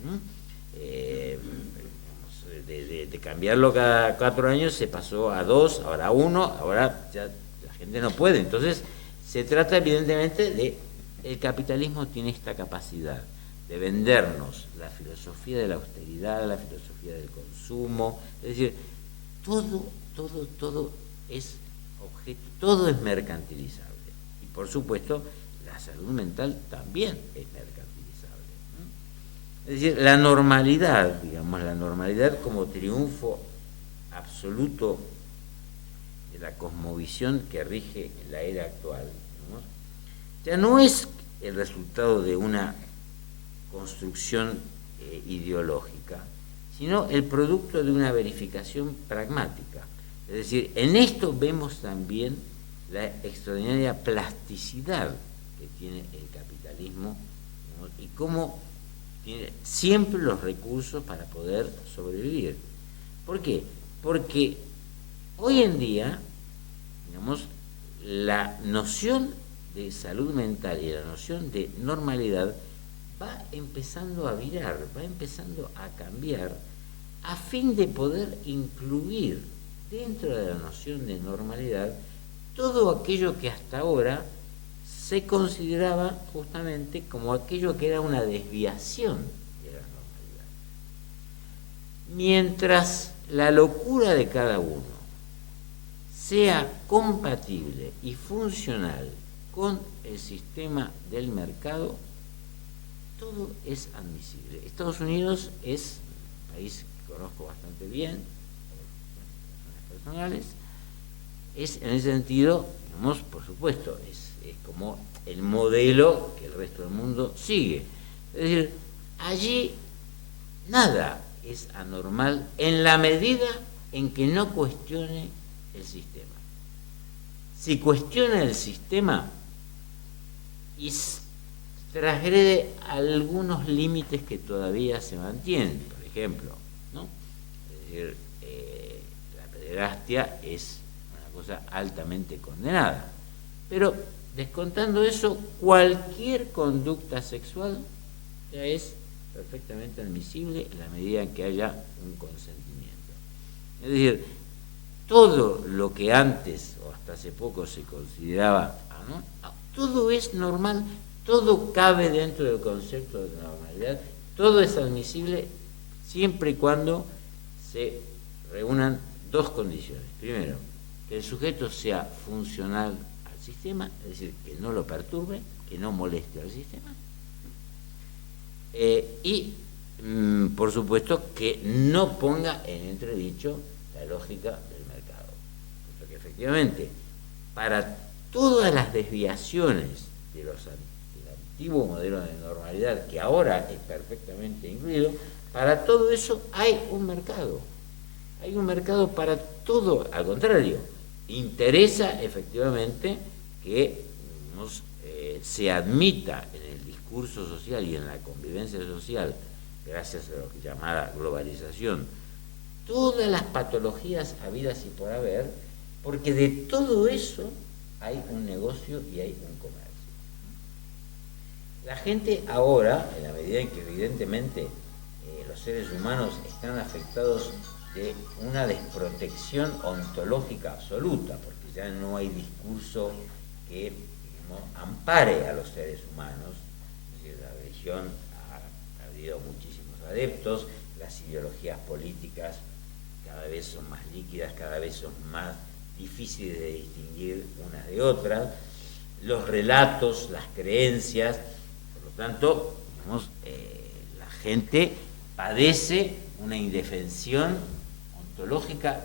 De cambiarlo cada 4 años se pasó a 2, ahora a 1, ahora ya la gente no puede. Entonces se trata evidentemente de, el capitalismo tiene esta capacidad de vendernos la filosofía de la austeridad, la filosofía del consumo, es decir, todo es objeto, todo es mercantilizable. Y por supuesto, la salud mental también es mercantilizable. Es decir, la normalidad, digamos, la normalidad como triunfo absoluto de la cosmovisión que rige la era actual, ¿no? Ya no es el resultado de una construcción ideológica, sino el producto de una verificación pragmática. Es decir, en esto vemos también la extraordinaria plasticidad que tiene el capitalismo, ¿no? Y cómo tiene siempre los recursos para poder sobrevivir. ¿Por qué? Porque hoy en día, digamos, la noción de salud mental y la noción de normalidad va empezando a virar, va empezando a cambiar, a fin de poder incluir dentro de la noción de normalidad todo aquello que hasta ahora se consideraba justamente como aquello que era una desviación de la normalidad. Mientras la locura de cada uno sea compatible y funcional con el sistema del mercado, todo es admisible. Estados Unidos es un país que conozco bastante bien, por razones personales, es en ese sentido, digamos, por supuesto, es como el modelo que el resto del mundo sigue. Es decir, allí nada es anormal en la medida en que no cuestione el sistema. Si cuestiona el sistema y transgrede algunos límites que todavía se mantienen, por ejemplo, ¿no? Es decir, la pederastia es una cosa altamente condenada, pero descontando eso, cualquier conducta sexual ya es perfectamente admisible en la medida en que haya un consentimiento. Es decir, todo lo que antes o hasta hace poco se consideraba, ¿no?, todo es normal, todo cabe dentro del concepto de normalidad, todo es admisible siempre y cuando se reúnan dos condiciones. Primero, que el sujeto sea funcional al sistema, es decir, que no lo perturbe, que no moleste al sistema, y por supuesto que no ponga en entredicho la lógica del mercado. Porque efectivamente, para todas las desviaciones del antiguo modelo de normalidad, que ahora es perfectamente incluido, para todo eso hay un mercado. Hay un mercado para todo, al contrario, interesa efectivamente que se admita en el discurso social y en la convivencia social, gracias a lo que llamada globalización, todas las patologías habidas y por haber, porque de todo eso hay un negocio y hay un comercio. La gente ahora, en la medida en que evidentemente los seres humanos están afectados de una desprotección ontológica absoluta, porque ya no hay discurso que, digamos, ampare a los seres humanos. Es decir, la religión ha perdido muchísimos adeptos, las ideologías políticas cada vez son más líquidas, cada vez son más difíciles de distinguir unas de otras, los relatos, las creencias, por lo tanto, digamos, la gente padece una indefensión ontológica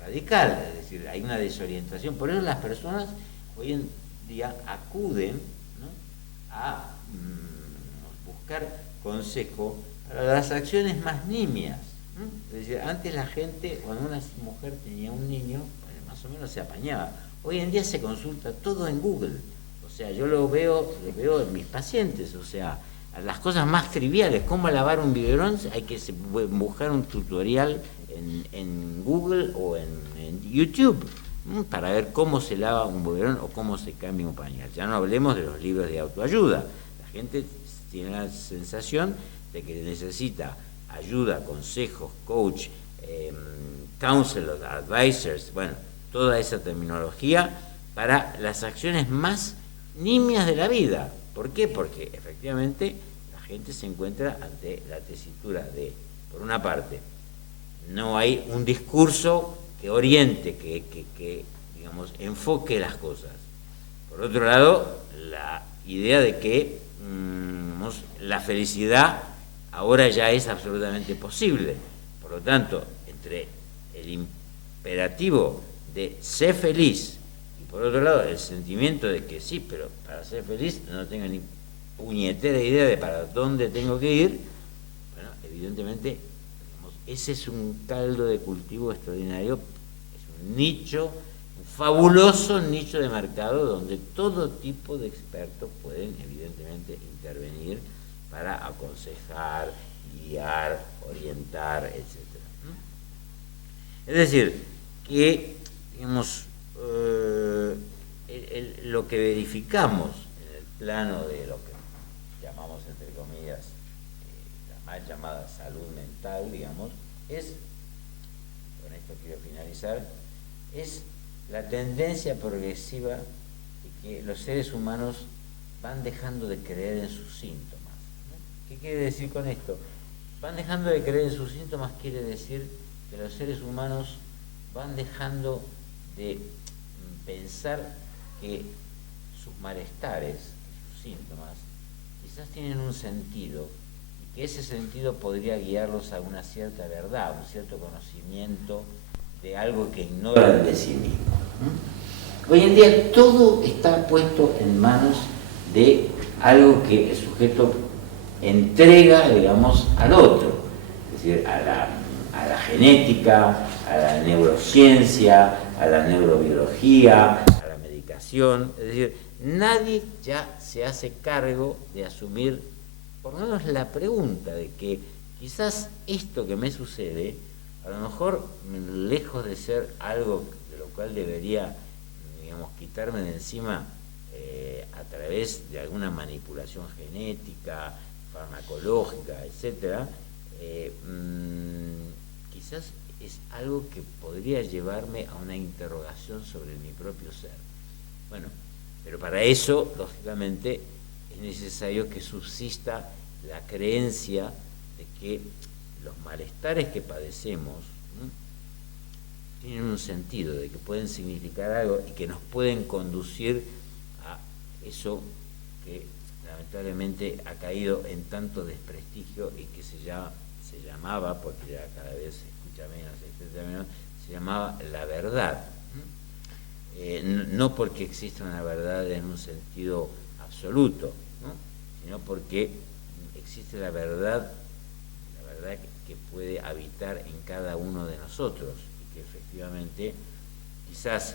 radical, es decir, hay una desorientación. Por eso las personas hoy en día acuden, ¿no?, a buscar consejo para las acciones más nimias. Es decir, antes la gente, cuando una mujer tenía un niño, bueno, más o menos se apañaba. Hoy en día se consulta todo en Google. O sea, yo lo veo en mis pacientes. O sea, las cosas más triviales, cómo lavar un biberón, hay que buscar un tutorial en Google o en YouTube para ver cómo se lava un biberón o cómo se cambia un pañal. Ya no hablemos de los libros de autoayuda. La gente tiene la sensación de que necesita ayuda, consejos, coach, counselors, advisors, bueno, toda esa terminología para las acciones más nimias de la vida. ¿Por qué? Porque efectivamente la gente se encuentra ante la tesitura de, por una parte, no hay un discurso que oriente, que digamos, enfoque las cosas. Por otro lado, la idea de que la felicidad ahora ya es absolutamente posible. Por lo tanto, entre el imperativo de ser feliz y por otro lado el sentimiento de que sí, pero para ser feliz no tengo ni puñetera idea de para dónde tengo que ir, bueno, evidentemente, digamos, ese es un caldo de cultivo extraordinario, es un nicho, un fabuloso nicho de mercado donde todo tipo de expertos pueden evidentemente intervenir para aconsejar, guiar, orientar, etc. Es decir, que, digamos, lo que verificamos en el plano de lo que llamamos, entre comillas, la mal llamada salud mental, digamos, es, con esto quiero finalizar, es la tendencia progresiva de que los seres humanos van dejando de creer en sus síntomas. ¿Qué quiere decir con esto? Van dejando de creer en sus síntomas, quiere decir que los seres humanos van dejando de pensar que sus malestares, sus síntomas, quizás tienen un sentido y que ese sentido podría guiarlos a una cierta verdad, a un cierto conocimiento de algo que ignoran de sí mismos. Hoy en día todo está puesto en manos de algo que el sujeto entrega, digamos, al otro, es decir, a la genética, a la neurociencia, a la neurobiología, a la medicación. Es decir, nadie ya se hace cargo de asumir por lo menos la pregunta de que quizás esto que me sucede, a lo mejor lejos de ser algo de lo cual debería, digamos, quitarme de encima a través de alguna manipulación genética, farmacológica, etcétera, quizás es algo que podría llevarme a una interrogación sobre mi propio ser. Bueno, pero para eso, lógicamente, es necesario que subsista la creencia de que los malestares que padecemos tienen un sentido, de que pueden significar algo y que nos pueden conducir a eso que lamentablemente ha caído en tanto desprestigio y que se llamaba, porque ya cada vez se escucha menos este término, se llamaba la verdad. No porque exista una verdad en un sentido absoluto, ¿no? Sino porque existe la verdad que puede habitar en cada uno de nosotros y que efectivamente quizás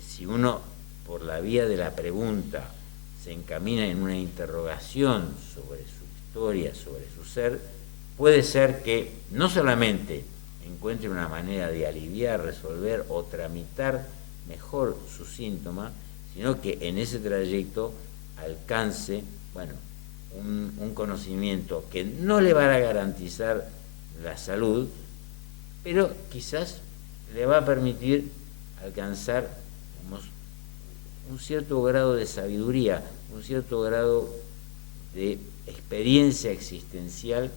si uno por la vía de la pregunta se encamina en una interrogación sobre su historia, sobre su ser, puede ser que no solamente encuentre una manera de aliviar, resolver o tramitar mejor su síntoma, sino que en ese trayecto alcance, bueno, un conocimiento que no le va a garantizar la salud, pero quizás le va a permitir alcanzar, digamos, un cierto grado de sabiduría, un cierto grado de experiencia existencial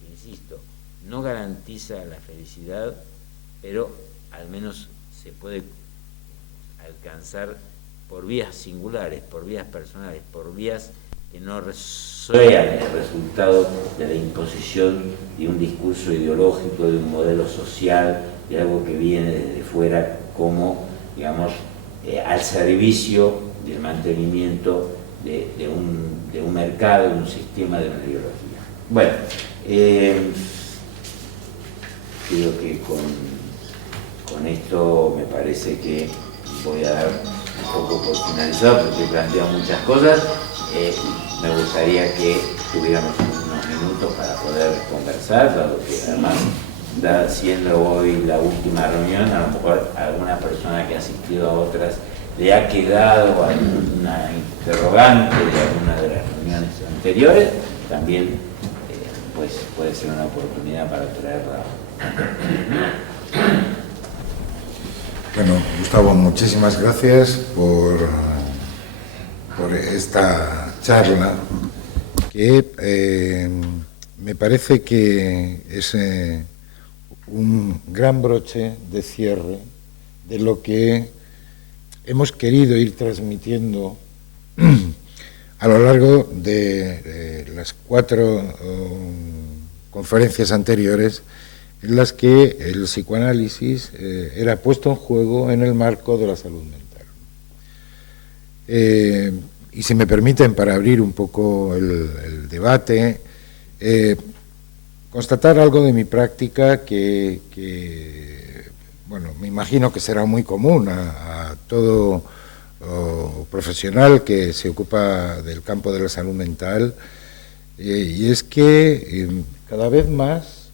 que, insisto, no garantiza la felicidad, pero al menos se puede alcanzar por vías singulares, por vías personales, por vías que no sean el resultado de la imposición de un discurso ideológico, de un modelo social, de algo que viene desde fuera como, digamos, al servicio del mantenimiento de un mercado, de un sistema, de una ideología. Bueno, creo que con esto me parece que voy a dar un poco por finalizado, porque he planteado muchas cosas. Me gustaría que tuviéramos unos minutos para poder conversar, dado que además, siendo hoy la última reunión, a lo mejor a alguna persona que ha asistido a otras le ha quedado alguna interrogante de alguna de las reuniones anteriores, también pues puede ser una oportunidad para traerla. Bueno, Gustavo, muchísimas gracias por esta charla que me parece que es un gran broche de cierre de lo que hemos querido ir transmitiendo a lo largo de las 4 conferencias anteriores, en las que el psicoanálisis era puesto en juego en el marco de la salud mental. Y si me permiten, para abrir un poco el debate, constatar algo de mi práctica que bueno, me imagino que será muy común a todo profesional que se ocupa del campo de la salud mental, y es que cada vez más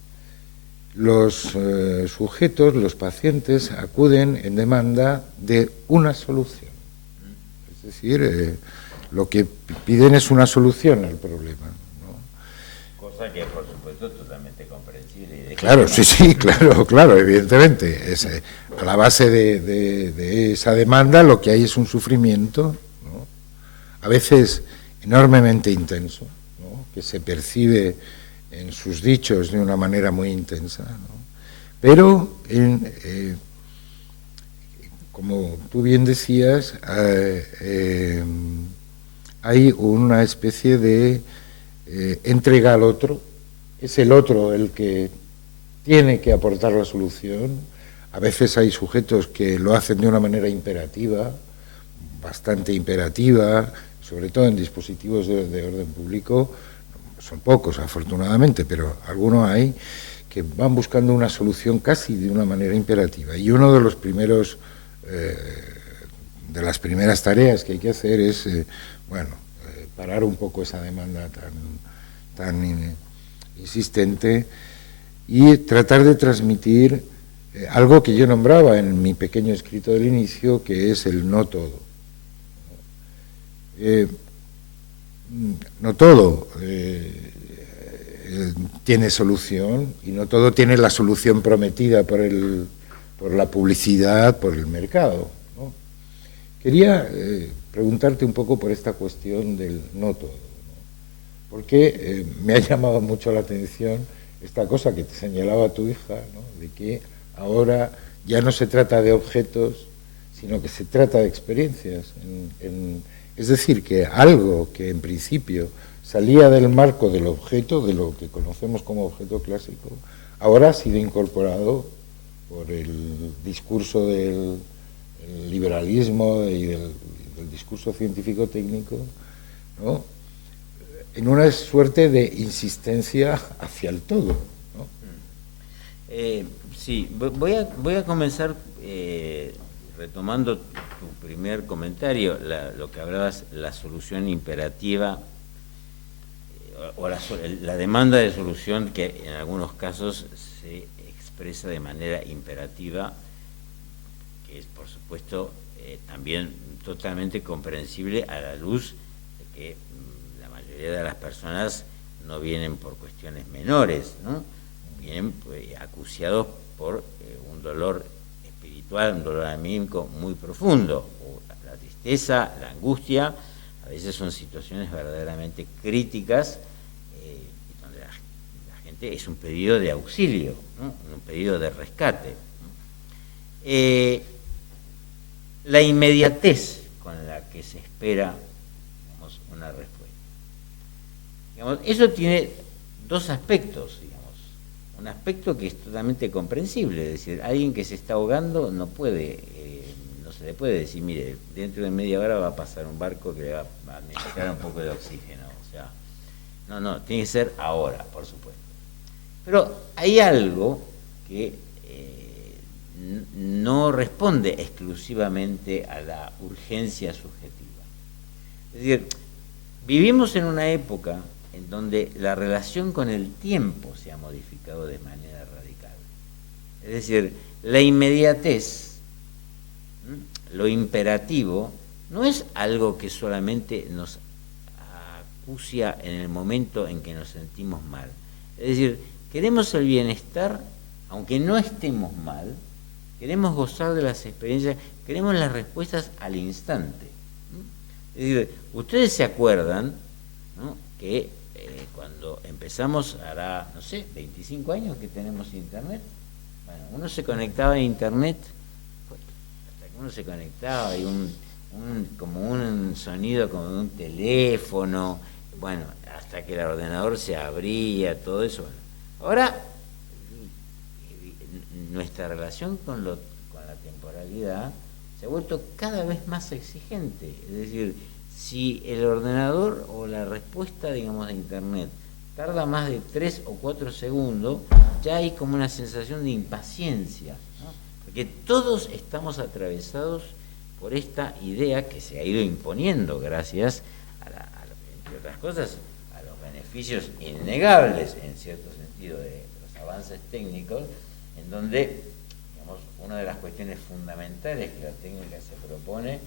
los sujetos, los pacientes, acuden en demanda de una solución. Es decir, lo que piden es una solución al problema, ¿no? Cosa que, por supuesto, totalmente comprensible. Claro, sí, claro, evidentemente. A la base de esa demanda lo que hay es un sufrimiento, ¿no? A veces enormemente intenso, ¿no? Que se percibe en sus dichos de una manera muy intensa, ¿no? Pero, como tú bien decías, hay una especie de entrega al otro. Es el otro el que tiene que aportar la solución. A veces hay sujetos que lo hacen de una manera imperativa, bastante imperativa, sobre todo en dispositivos de orden público. Son pocos, afortunadamente, pero algunos hay que van buscando una solución casi de una manera imperativa. Y uno de los primeros, de las primeras tareas que hay que hacer es, parar un poco esa demanda tan insistente y tratar de transmitir algo que yo nombraba en mi pequeño escrito del inicio, que es el no todo. No todo tiene solución y no todo tiene la solución prometida por la publicidad, por el mercado, ¿no? Quería preguntarte un poco por esta cuestión del no todo, ¿no? Porque me ha llamado mucho la atención esta cosa que te señalaba tu hija, ¿no? De que ahora ya no se trata de objetos, sino que se trata de experiencias. Es decir, que algo que en principio salía del marco del objeto, de lo que conocemos como objeto clásico, ahora ha sido incorporado por el discurso del liberalismo y del discurso científico-técnico, ¿no? En una suerte de insistencia hacia el todo, ¿no? Sí, voy a comenzar retomando tu primer comentario, lo que hablabas, la solución imperativa o la demanda de solución que en algunos casos se expresa de manera imperativa, que es por supuesto también totalmente comprensible a la luz de que la mayoría de las personas no vienen por cuestiones menores, ¿no? Vienen acuciados por un dolor espiritual, un dolor anímico muy profundo, o la tristeza, la angustia. A veces son situaciones verdaderamente críticas, donde la gente es un pedido de auxilio, ¿no? Un pedido de rescate, ¿no? La inmediatez con la que se espera, digamos, una respuesta. Digamos, eso tiene dos aspectos, digamos. Un aspecto que es totalmente comprensible, es decir, alguien que se está ahogando no se le puede decir, mire, dentro de media hora va a pasar un barco que le va a necesitar un poco de oxígeno, o sea, no, tiene que ser ahora, por supuesto. Pero hay algo que no responde exclusivamente a la urgencia subjetiva. Es decir, vivimos en una época en donde la relación con el tiempo se ha modificado de manera radical. Es decir, la inmediatez, lo imperativo, no es algo que solamente nos acucia en el momento en que nos sentimos mal. Es decir, queremos el bienestar, aunque no estemos mal, queremos gozar de las experiencias, queremos las respuestas al instante. Es decir, ustedes se acuerdan, ¿no?, que cuando empezamos, hará, no sé, 25 años que tenemos internet. Bueno, uno se conectaba a internet, hasta que uno se conectaba y como un sonido como de un teléfono, bueno, hasta que el ordenador se abría, todo eso. Bueno, ahora nuestra relación con la temporalidad se ha vuelto cada vez más exigente. Es decir, si el ordenador o la respuesta, digamos, de internet tarda más de 3 o 4 segundos, ya hay como una sensación de impaciencia, ¿no? Porque todos estamos atravesados por esta idea que se ha ido imponiendo gracias entre otras cosas, a los beneficios innegables, en cierto sentido, de los avances técnicos, en donde, digamos, una de las cuestiones fundamentales que la técnica se propone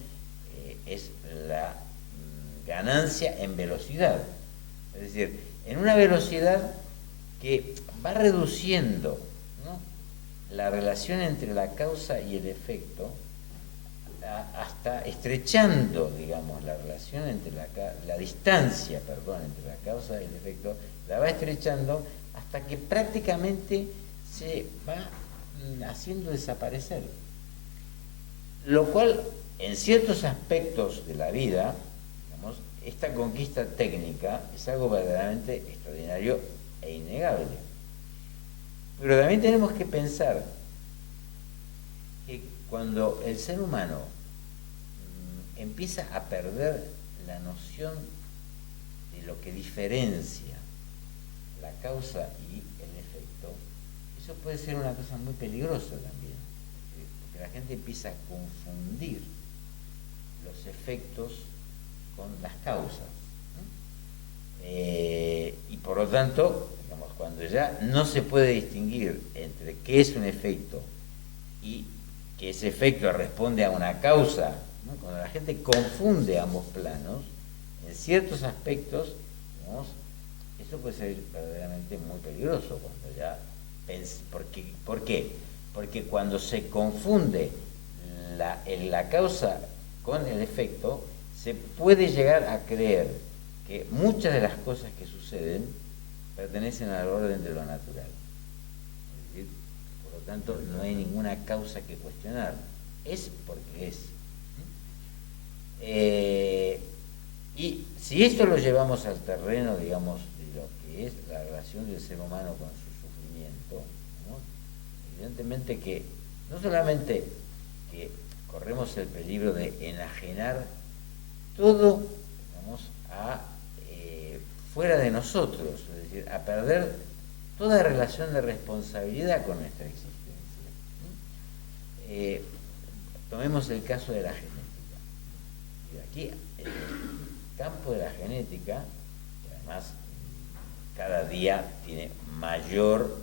es la ganancia en velocidad. Es decir, en una velocidad que va reduciendo, ¿no?, la relación entre la causa y el efecto, hasta estrechando, digamos, la relación entre la distancia, entre la causa y el efecto, la va estrechando hasta que prácticamente se va haciendo desaparecer. Lo cual, en ciertos aspectos de la vida, digamos, esta conquista técnica es algo verdaderamente extraordinario e innegable. Pero también tenemos que pensar cuando el ser humano empieza a perder la noción de lo que diferencia la causa y el efecto, eso puede ser una cosa muy peligrosa también, porque la gente empieza a confundir los efectos con las causas, ¿no? Y por lo tanto, digamos, cuando ya no se puede distinguir entre qué es un efecto y que ese efecto responde a una causa, ¿no? Cuando la gente confunde ambos planos, en ciertos aspectos, digamos, eso puede ser verdaderamente muy peligroso cuando ya ¿por qué? Porque cuando se confunde la causa con el efecto, se puede llegar a creer que muchas de las cosas que suceden pertenecen al orden de lo natural. Es decir, por lo tanto, no hay ninguna causa que cuestionar. Es porque es. Y si esto lo llevamos al terreno, digamos, de lo que es la relación del ser humano con su sufrimiento, ¿no? Evidentemente que no solamente que corremos el peligro de enajenar todo, digamos, fuera de nosotros, es decir, a perder toda relación de responsabilidad con nuestra existencia. Tomemos el caso de la genética. Y aquí, el campo de la genética, que además cada día tiene mayor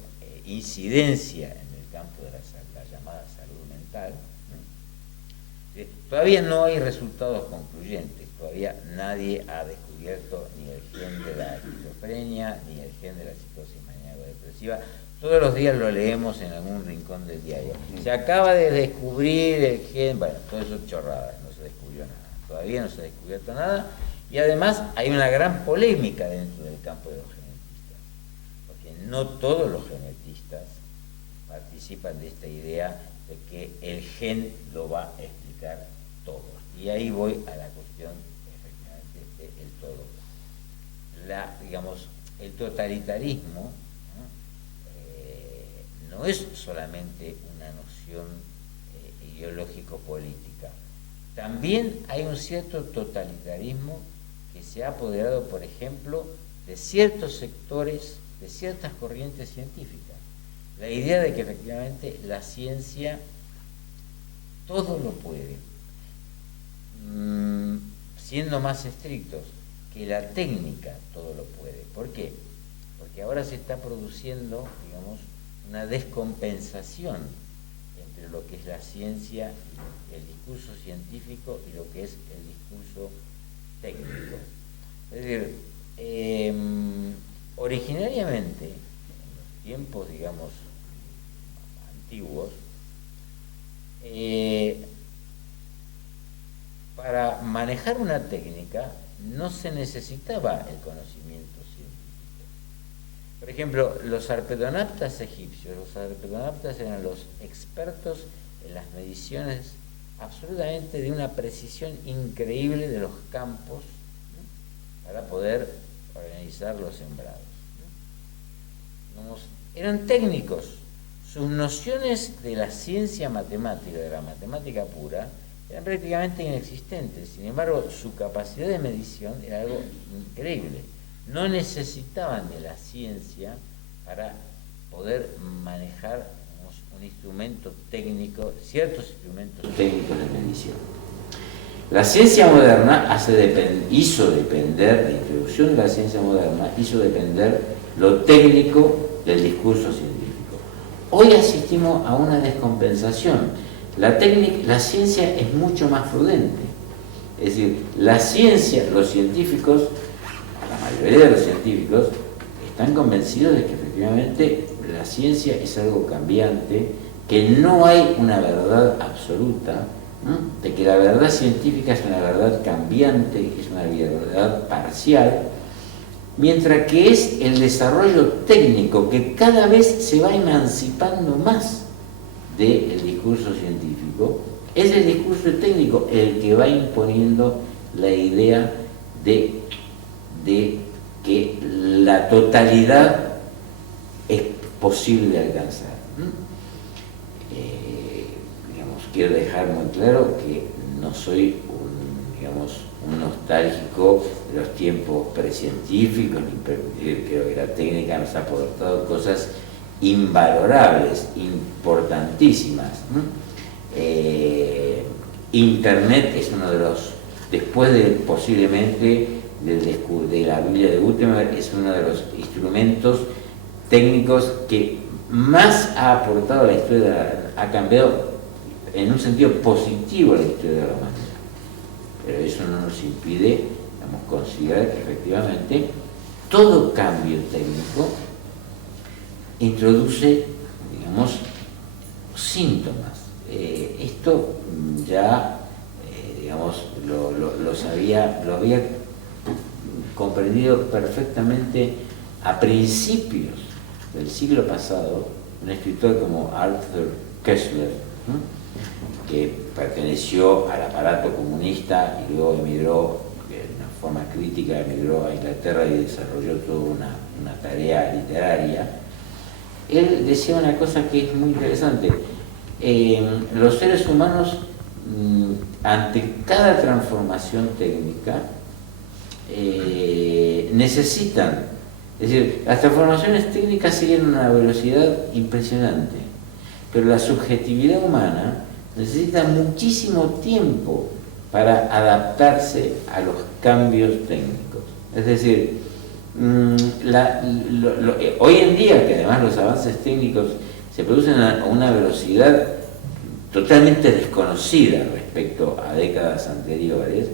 incidencia en el campo de la llamada salud mental, todavía no hay resultados concluyentes, todavía nadie ha descubierto ni el gen de la esquizofrenia, ni el gen de la psicosis maníaco-depresiva. Todos los días lo leemos en algún rincón del diario. Se acaba de descubrir el gen, bueno, todo eso es chorrada, no se descubrió nada, todavía no se ha descubierto nada, y además hay una gran polémica dentro del campo de los genetistas, porque no todos los genetistas participan de esta idea de que el gen lo va a explicar todo. Y ahí voy a la cuestión, efectivamente, del todo. Digamos, el totalitarismo no es solamente una noción ideológico-política. También hay un cierto totalitarismo que se ha apoderado, por ejemplo, de ciertos sectores, de ciertas corrientes científicas. La idea de que efectivamente la ciencia todo lo puede, siendo más estrictos, que la técnica todo lo puede. ¿Por qué? Porque ahora se está produciendo, digamos, una descompensación entre lo que es la ciencia, el discurso científico y lo que es el discurso técnico. Es decir, originariamente, en los tiempos, digamos, antiguos, para manejar una técnica no se necesitaba el conocimiento científico. Por ejemplo, los arpedonaptas egipcios, los arpedonaptas eran los expertos en las mediciones absolutamente de una precisión increíble de los campos, ¿no?, para poder organizar los sembrados, ¿no? Eran técnicos. Sus nociones de la ciencia matemática, de la matemática pura, eran prácticamente inexistentes. Sin embargo, su capacidad de medición era algo increíble. No necesitaban de la ciencia para poder manejar, digamos, un instrumento técnico, ciertos instrumentos técnicos de medición. La ciencia moderna hizo depender, la introducción de la ciencia moderna hizo depender lo técnico del discurso científico. Hoy asistimos a una descompensación. La ciencia es mucho más prudente. Es decir, la ciencia, los científicos, la mayoría de los científicos, están convencidos de que efectivamente la ciencia es algo cambiante, que no hay una verdad absoluta, ¿no?, de que la verdad científica es una verdad cambiante, es una verdad parcial, mientras que es el desarrollo técnico que cada vez se va emancipando más del discurso científico. Es el discurso técnico el que va imponiendo la idea de que la totalidad es posible de alcanzar. Digamos, quiero dejar muy claro que no soy un nostálgico de los tiempos precientíficos, creo que la técnica nos ha aportado cosas invalorables, importantísimas. Internet es uno de los, después de posiblemente de la Biblia de Gutenberg, es uno de los instrumentos técnicos que más ha aportado a la historia, ha cambiado en un sentido positivo la historia de la humanidad. Pero eso no nos impide, considerar que efectivamente todo cambio técnico introduce, síntomas. Esto ya, lo había comprendido perfectamente a principios del siglo pasado un escritor como Arthur Koestler, que perteneció al aparato comunista y luego emigró, de una forma crítica, emigró a Inglaterra y desarrolló toda una tarea literaria. Él decía una cosa que es muy interesante. Los seres humanos, ante cada transformación técnica, necesitan, es decir, las transformaciones técnicas siguen una velocidad impresionante, pero la subjetividad humana necesita muchísimo tiempo para adaptarse a los cambios técnicos. Es decir, hoy en día, que además los avances técnicos se producen a una velocidad totalmente desconocida respecto a décadas anteriores,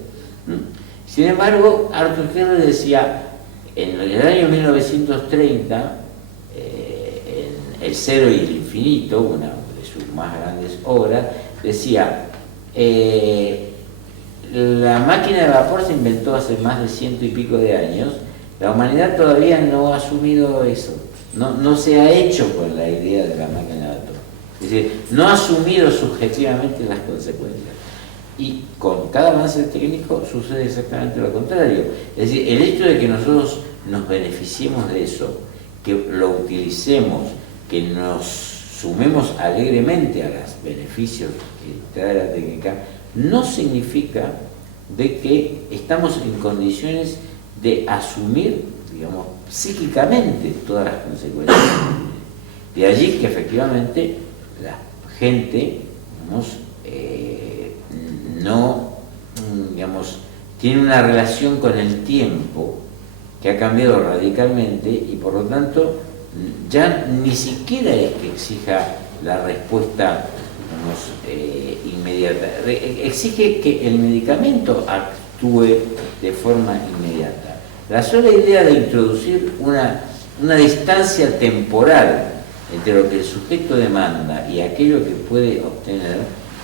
sin embargo, Arthur Koestler decía, en el año 1930, en El cero y el infinito, una de sus más grandes obras, decía, la máquina de vapor se inventó hace más de 100 y pico de años, la humanidad todavía no ha asumido eso, no se ha hecho con la idea de la máquina de vapor, es decir, no ha asumido subjetivamente las consecuencias. Y con cada avance técnico sucede exactamente lo contrario. Es decir, el hecho de que nosotros nos beneficiemos de eso, que lo utilicemos, que nos sumemos alegremente a los beneficios que trae la técnica, no significa de que estamos en condiciones de asumir, psíquicamente todas las consecuencias. De allí que efectivamente la gente, tiene una relación con el tiempo que ha cambiado radicalmente y por lo tanto ya ni siquiera es que exija la respuesta inmediata, exige que el medicamento actúe de forma inmediata. La sola idea de introducir una distancia temporal entre lo que el sujeto demanda y aquello que puede obtener,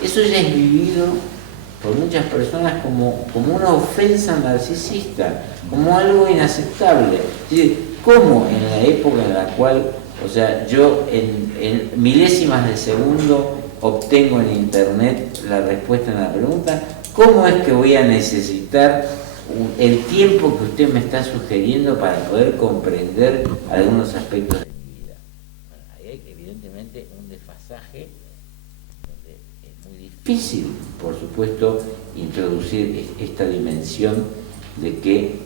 eso ya es vivido por muchas personas como una ofensa narcisista, como algo inaceptable. Es decir, ¿cómo en la época en la cual, yo en milésimas de segundo obtengo en internet la respuesta a la pregunta, cómo es que voy a necesitar el tiempo que usted me está sugiriendo para poder comprender algunos aspectos de mi vida? Bueno, ahí hay evidentemente un desfasaje donde es muy difícil, por supuesto, introducir esta dimensión de que,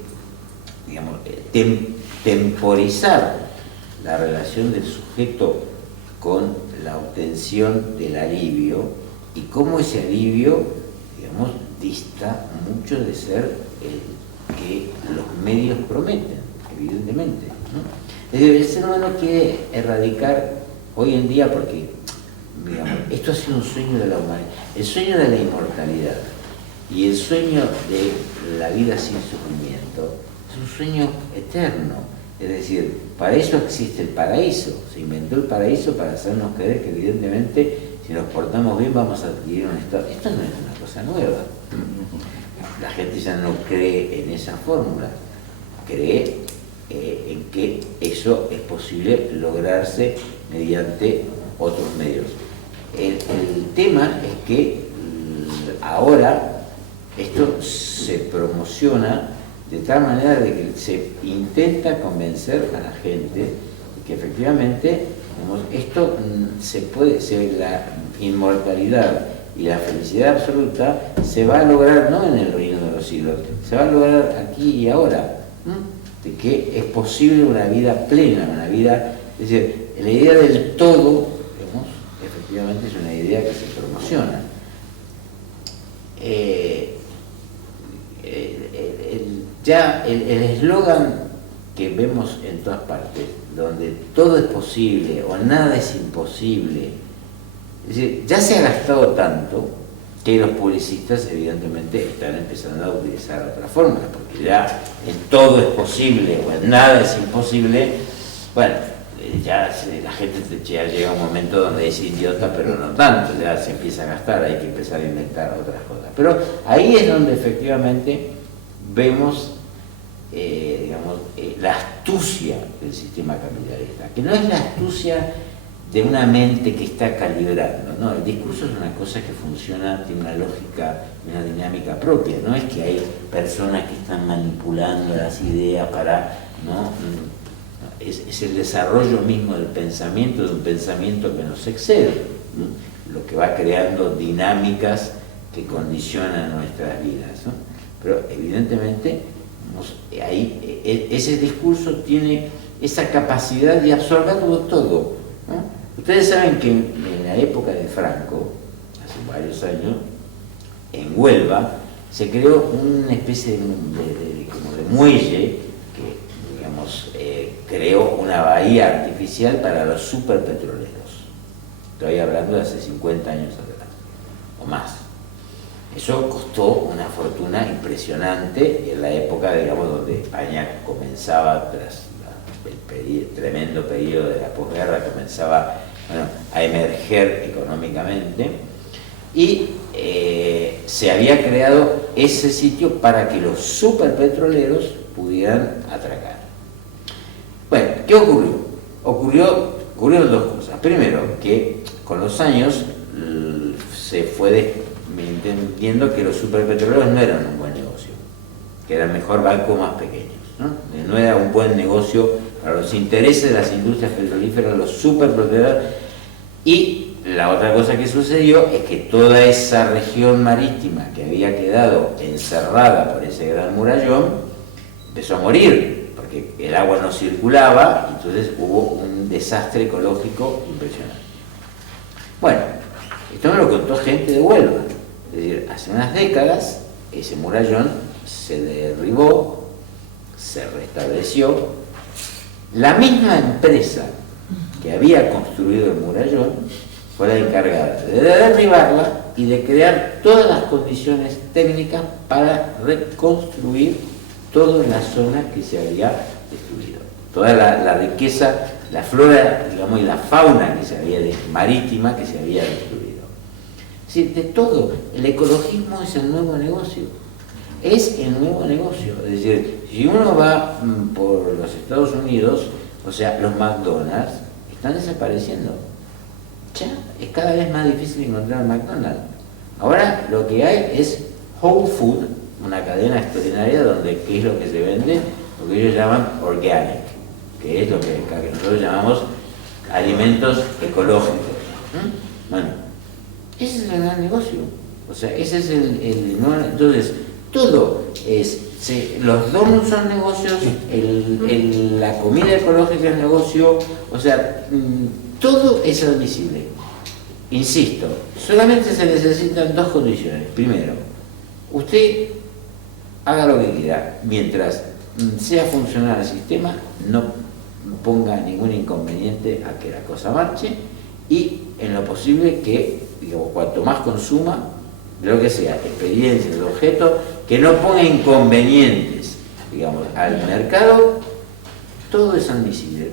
temporizar la relación del sujeto con la obtención del alivio y cómo ese alivio, dista mucho de ser el que los medios prometen, evidentemente, ¿no? Es decir, el ser humano quiere erradicar hoy en día, porque esto ha sido un sueño de la humanidad, el sueño de la inmortalidad y el sueño de la vida sin sufrimiento es un sueño eterno. Es decir, para eso existe el paraíso, se inventó el paraíso para hacernos creer que evidentemente si nos portamos bien vamos a adquirir un estado. Esto no es una cosa nueva. La gente ya no cree en esa fórmula, cree en que eso es posible lograrse mediante otros medios. El tema es que ahora esto se promociona de tal manera de que se intenta convencer a la gente de que efectivamente esto la inmortalidad y la felicidad absoluta se va a lograr no en el reino de los cielos, se va a lograr aquí y ahora, de que es posible una vida plena, una vida, es decir, la idea del todo, digamos, efectivamente es una idea que se promociona. Ya el eslogan que vemos en todas partes, donde todo es posible o nada es imposible, es decir, ya se ha gastado tanto que los publicistas evidentemente están empezando a utilizar otras fórmulas, porque ya el todo es posible o el nada es imposible, bueno, ya la gente ya llega a un momento donde es idiota, pero no tanto, ya se empieza a gastar, hay que empezar a inventar otras cosas. Pero ahí es donde efectivamente vemos la astucia del sistema capitalista, que no es la astucia de una mente que está calibrando, no, el discurso es una cosa que funciona, tiene una lógica, una dinámica propia, no es que hay personas que están manipulando las ideas para, ¿no? Es el desarrollo mismo del pensamiento, de un pensamiento que nos excede, ¿no? Lo que va creando dinámicas que condicionan nuestras vidas, ¿no? Pero evidentemente ahí ese discurso tiene esa capacidad de absorberlo todo, ¿no? Ustedes saben que en la época de Franco, hace varios años, en Huelva se creó una especie como de muelle que, digamos, creó una bahía artificial para los superpetroleros. Estoy hablando de hace 50 años atrás, o más. Eso costó una fortuna impresionante en la época, digamos, donde España comenzaba, tras el tremendo periodo de la posguerra, comenzaba, bueno, a emerger económicamente, y se había creado ese sitio para que los superpetroleros pudieran atracar. Bueno, ¿qué ocurrió? Ocurrieron dos cosas. Primero, que con los años se fue entendiendo que los superpetroleros no eran un buen negocio, que eran mejor bancos más pequeños, ¿no? No era un buen negocio para los intereses de las industrias petrolíferas, los superpetroleros. Y la otra cosa que sucedió es que toda esa región marítima que había quedado encerrada por ese gran murallón empezó a morir, porque el agua no circulaba, y entonces hubo un desastre ecológico impresionante. Bueno, esto me lo contó gente de Huelva. Es decir, hace unas décadas ese murallón se derribó, se restableció. La misma empresa que había construido el murallón fue la encargada de derribarla y de crear todas las condiciones técnicas para reconstruir toda la zona que se había destruido. Toda la riqueza, la flora, digamos, y la fauna que se había marítima que se había destruido. Es decir, de todo, el ecologismo es el nuevo negocio. Es el nuevo negocio. Es decir, si uno va por los Estados Unidos, o sea, los McDonald's están desapareciendo. Ya es cada vez más difícil encontrar McDonald's. Ahora lo que hay es Whole Food, una cadena extraordinaria donde ¿qué es lo que se vende? Lo que ellos llaman organic, que es lo que nosotros llamamos alimentos ecológicos. Bueno, ese es el gran negocio. O sea, ese es el entonces, todo es, los donuts son negocios, la comida ecológica es negocio, o sea, todo es admisible. Insisto, solamente se necesitan dos condiciones. Primero, usted haga lo que quiera, mientras sea funcional el sistema, no ponga ningún inconveniente a que la cosa marche, y en lo posible que, digamos, cuanto más consuma, de lo que sea, experiencia, el objeto, que no ponga inconvenientes, digamos, al mercado, todo es admisible.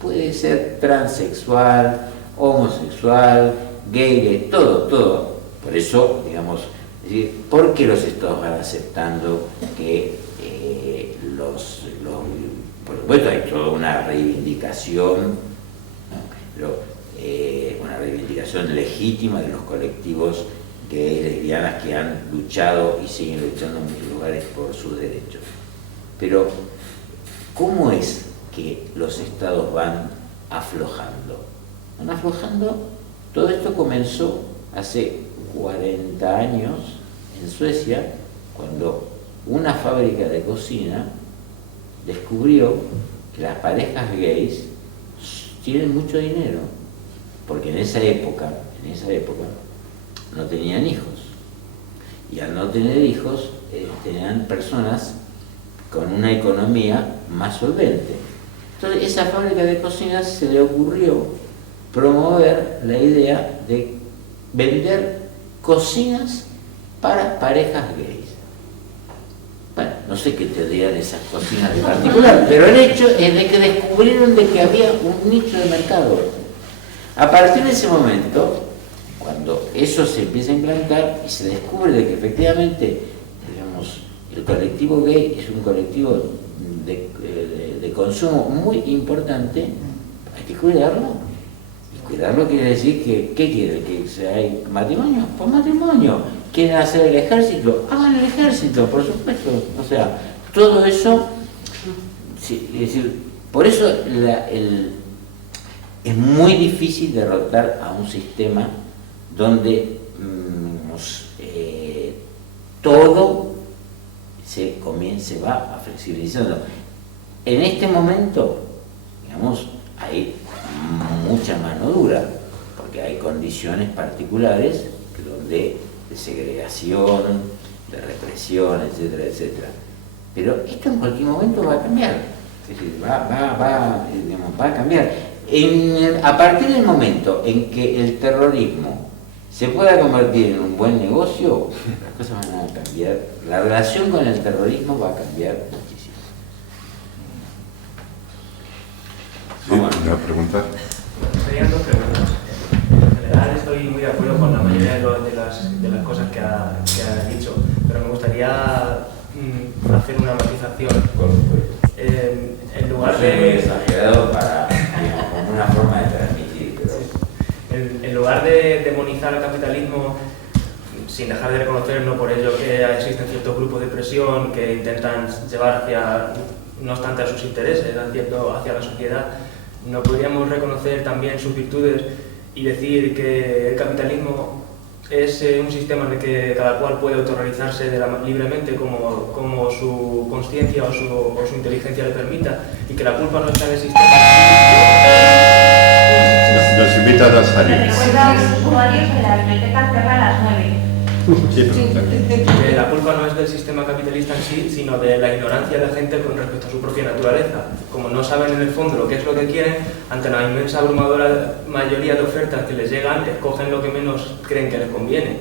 Puede ser transexual, homosexual, gay, todo. Por eso, digamos, es decir, ¿por qué los estados van aceptando que por supuesto hay toda una reivindicación, una reivindicación legítima de los colectivos gays, lesbianas que han luchado y siguen luchando en muchos lugares por sus derechos? Pero, ¿cómo es que los estados van aflojando? Van aflojando. Todo esto comenzó hace 40 años en Suecia, cuando una fábrica de cocina descubrió que las parejas gays tienen mucho dinero, porque en esa época no tenían hijos, y al no tener hijos tenían personas con una economía más solvente. Entonces, esa fábrica de cocina se le ocurrió promover la idea de vender cocinas para parejas gays. Bueno, no sé qué tendrían esas cocinas de particular, pero el hecho es de que descubrieron de que había un nicho de mercado. A partir de ese momento, cuando eso se empieza a implantar y se descubre de que efectivamente, digamos, el colectivo gay es un colectivo de consumo muy importante, hay que cuidarlo. Y cuidarlo quiere decir que, ¿qué quiere? ¿Que sea matrimonio? Pues matrimonio. ¿Quieren hacer el ejército? Hagan el ejército, por supuesto. O sea, todo eso, sí, es decir, por eso es muy difícil derrotar a un sistema donde todo se va flexibilizando. En este momento, digamos, hay mucha mano dura, porque hay condiciones particulares donde de segregación, de represión, etcétera, etcétera. Pero esto en cualquier momento va a cambiar, es decir, va a cambiar. A partir del momento en que el terrorismo se pueda convertir en un buen negocio, las cosas van a cambiar. La relación con el terrorismo va a cambiar muchísimo. Sí, ¿una pregunta? Serían dos preguntas. En general estoy muy de acuerdo con la mayoría de las cosas que ha dicho, pero me gustaría hacer una matización. En lugar de... muy exagerado para, digamos, como una forma de transmitir, pero... En lugar de demonizar el capitalismo, sin dejar de reconocer, no por ello que existen ciertos grupos de presión que intentan llevar hacia, no obstante a sus intereses, hacia la sociedad, no podríamos reconocer también sus virtudes y decir que el capitalismo es un sistema en el que cada cual puede autorrealizarse libremente como su consciencia o su inteligencia le permita, y que la culpa no está en el sistema. Nos invitan a salir. Me recuerda a los usuarios de la biblioteca cerra a las 9. Que la culpa no es del sistema capitalista en sí, sino de la ignorancia de la gente con respecto a su propia naturaleza. Como no saben en el fondo lo que es lo que quieren, ante la inmensa abrumadora mayoría de ofertas que les llegan, escogen lo que menos creen que les conviene.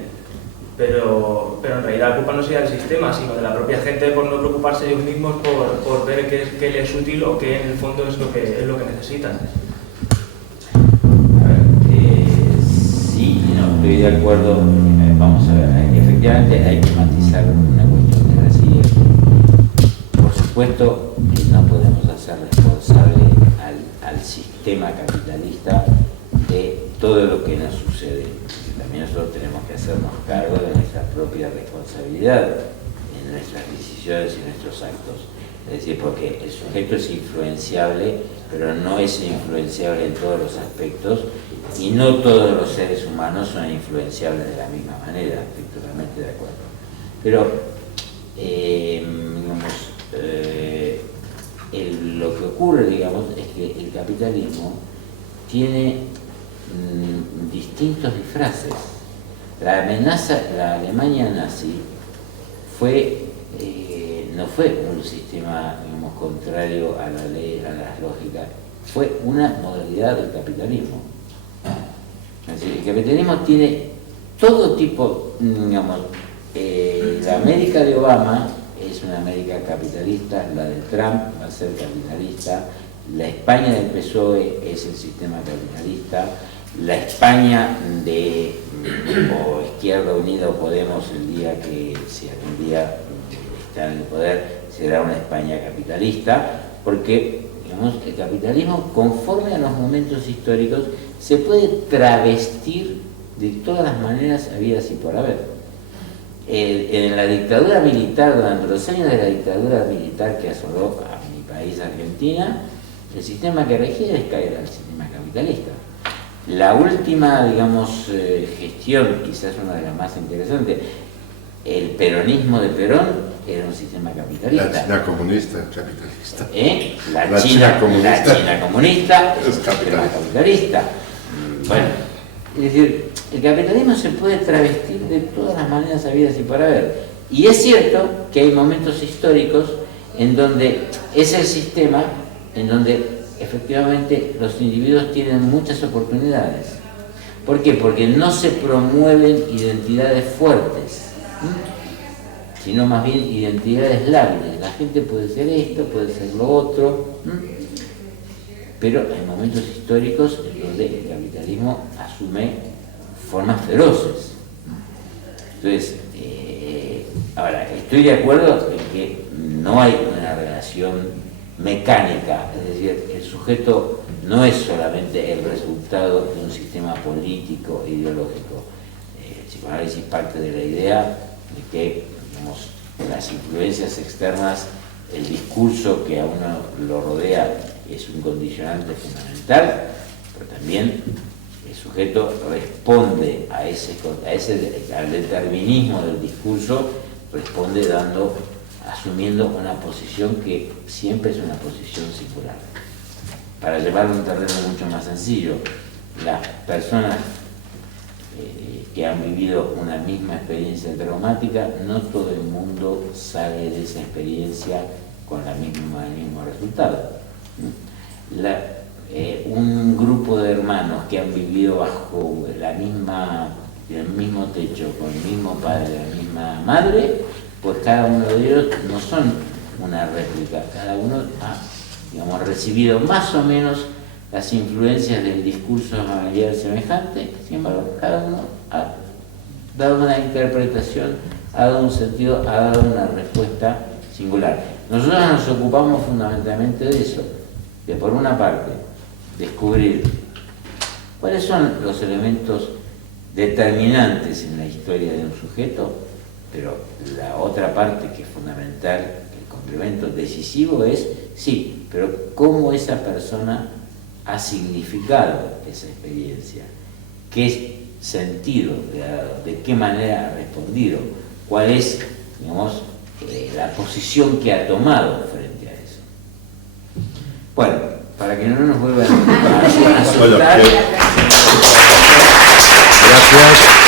Pero en realidad la culpa no sería del sistema, sino de la propia gente por no preocuparse ellos mismos por ver qué les es útil o qué en el fondo es lo que necesitan. Sí, no, estoy de acuerdo. Vamos a ver, efectivamente hay que matizar una cuestión que es la siguiente. Por supuesto que no podemos hacer responsable al sistema capitalista de todo lo que nos sucede. También nosotros tenemos que hacernos cargo de nuestra propia responsabilidad en nuestras decisiones y nuestros actos. Es decir, porque el sujeto es influenciable, pero no es influenciable en todos los aspectos, y no todos los seres humanos son influenciables de la misma manera. Estoy totalmente de acuerdo. Pero, lo que ocurre, digamos, es que el capitalismo tiene distintos disfraces. La amenaza, la Alemania nazi no fue un sistema, digamos, contrario a la ley, a las lógicas, fue una modalidad del capitalismo. Es decir, el capitalismo tiene todo tipo, digamos, la América de Obama es una América capitalista, la de Trump va a ser capitalista, la España del PSOE es el sistema capitalista, la España de Izquierda Unida o Podemos, el día que si algún día está en el poder, será una España capitalista, porque, digamos, el capitalismo, conforme a los momentos históricos, se puede travestir de todas las maneras habidas y por haber. En la dictadura militar, durante los años de la dictadura militar que asoló a mi país, Argentina, el sistema que regía es caer al sistema capitalista. La última, digamos, gestión, quizás una de las más interesantes, el peronismo de Perón era un sistema capitalista. La China comunista, capitalista. La China comunista es un sistema capitalista. Bueno, es decir, el capitalismo se puede travestir de todas las maneras habidas y por haber. Y es cierto que hay momentos históricos en donde es el sistema en donde efectivamente los individuos tienen muchas oportunidades. ¿Por qué? Porque no se promueven identidades fuertes, sino más bien identidades lábiles. La gente puede ser esto, puede ser lo otro, pero hay momentos históricos en donde el capitalismo asume formas feroces. Entonces, ahora, estoy de acuerdo en que no hay una relación mecánica, es decir, el sujeto no es solamente el resultado de un sistema político e ideológico. El psicoanálisis parte de la idea de que, digamos, las influencias externas, el discurso que a uno lo rodea es un condicionante fundamental, pero también el sujeto responde al determinismo del discurso, responde asumiendo una posición que siempre es una posición singular. Para llevarlo a un terreno mucho más sencillo, las personas que han vivido una misma experiencia traumática, no todo el mundo sale de esa experiencia con el mismo resultado. Un grupo de hermanos que han vivido bajo el mismo techo, con el mismo padre, la misma madre, pues cada uno de ellos no son una réplica, cada uno ha recibido más o menos las influencias del discurso familiar semejante, sin embargo, cada uno ha dado una interpretación, ha dado un sentido, ha dado una respuesta singular. Nosotros nos ocupamos fundamentalmente de eso, de por una parte, descubrir cuáles son los elementos determinantes en la historia de un sujeto, pero la otra parte que es fundamental, el complemento decisivo es, sí, pero cómo esa persona ha significado esa experiencia, qué sentido le ha dado, de qué manera ha respondido, cuál es, digamos, la posición que ha tomado frente a eso. Bueno, para que no nos vuelvan a asustar. Gracias.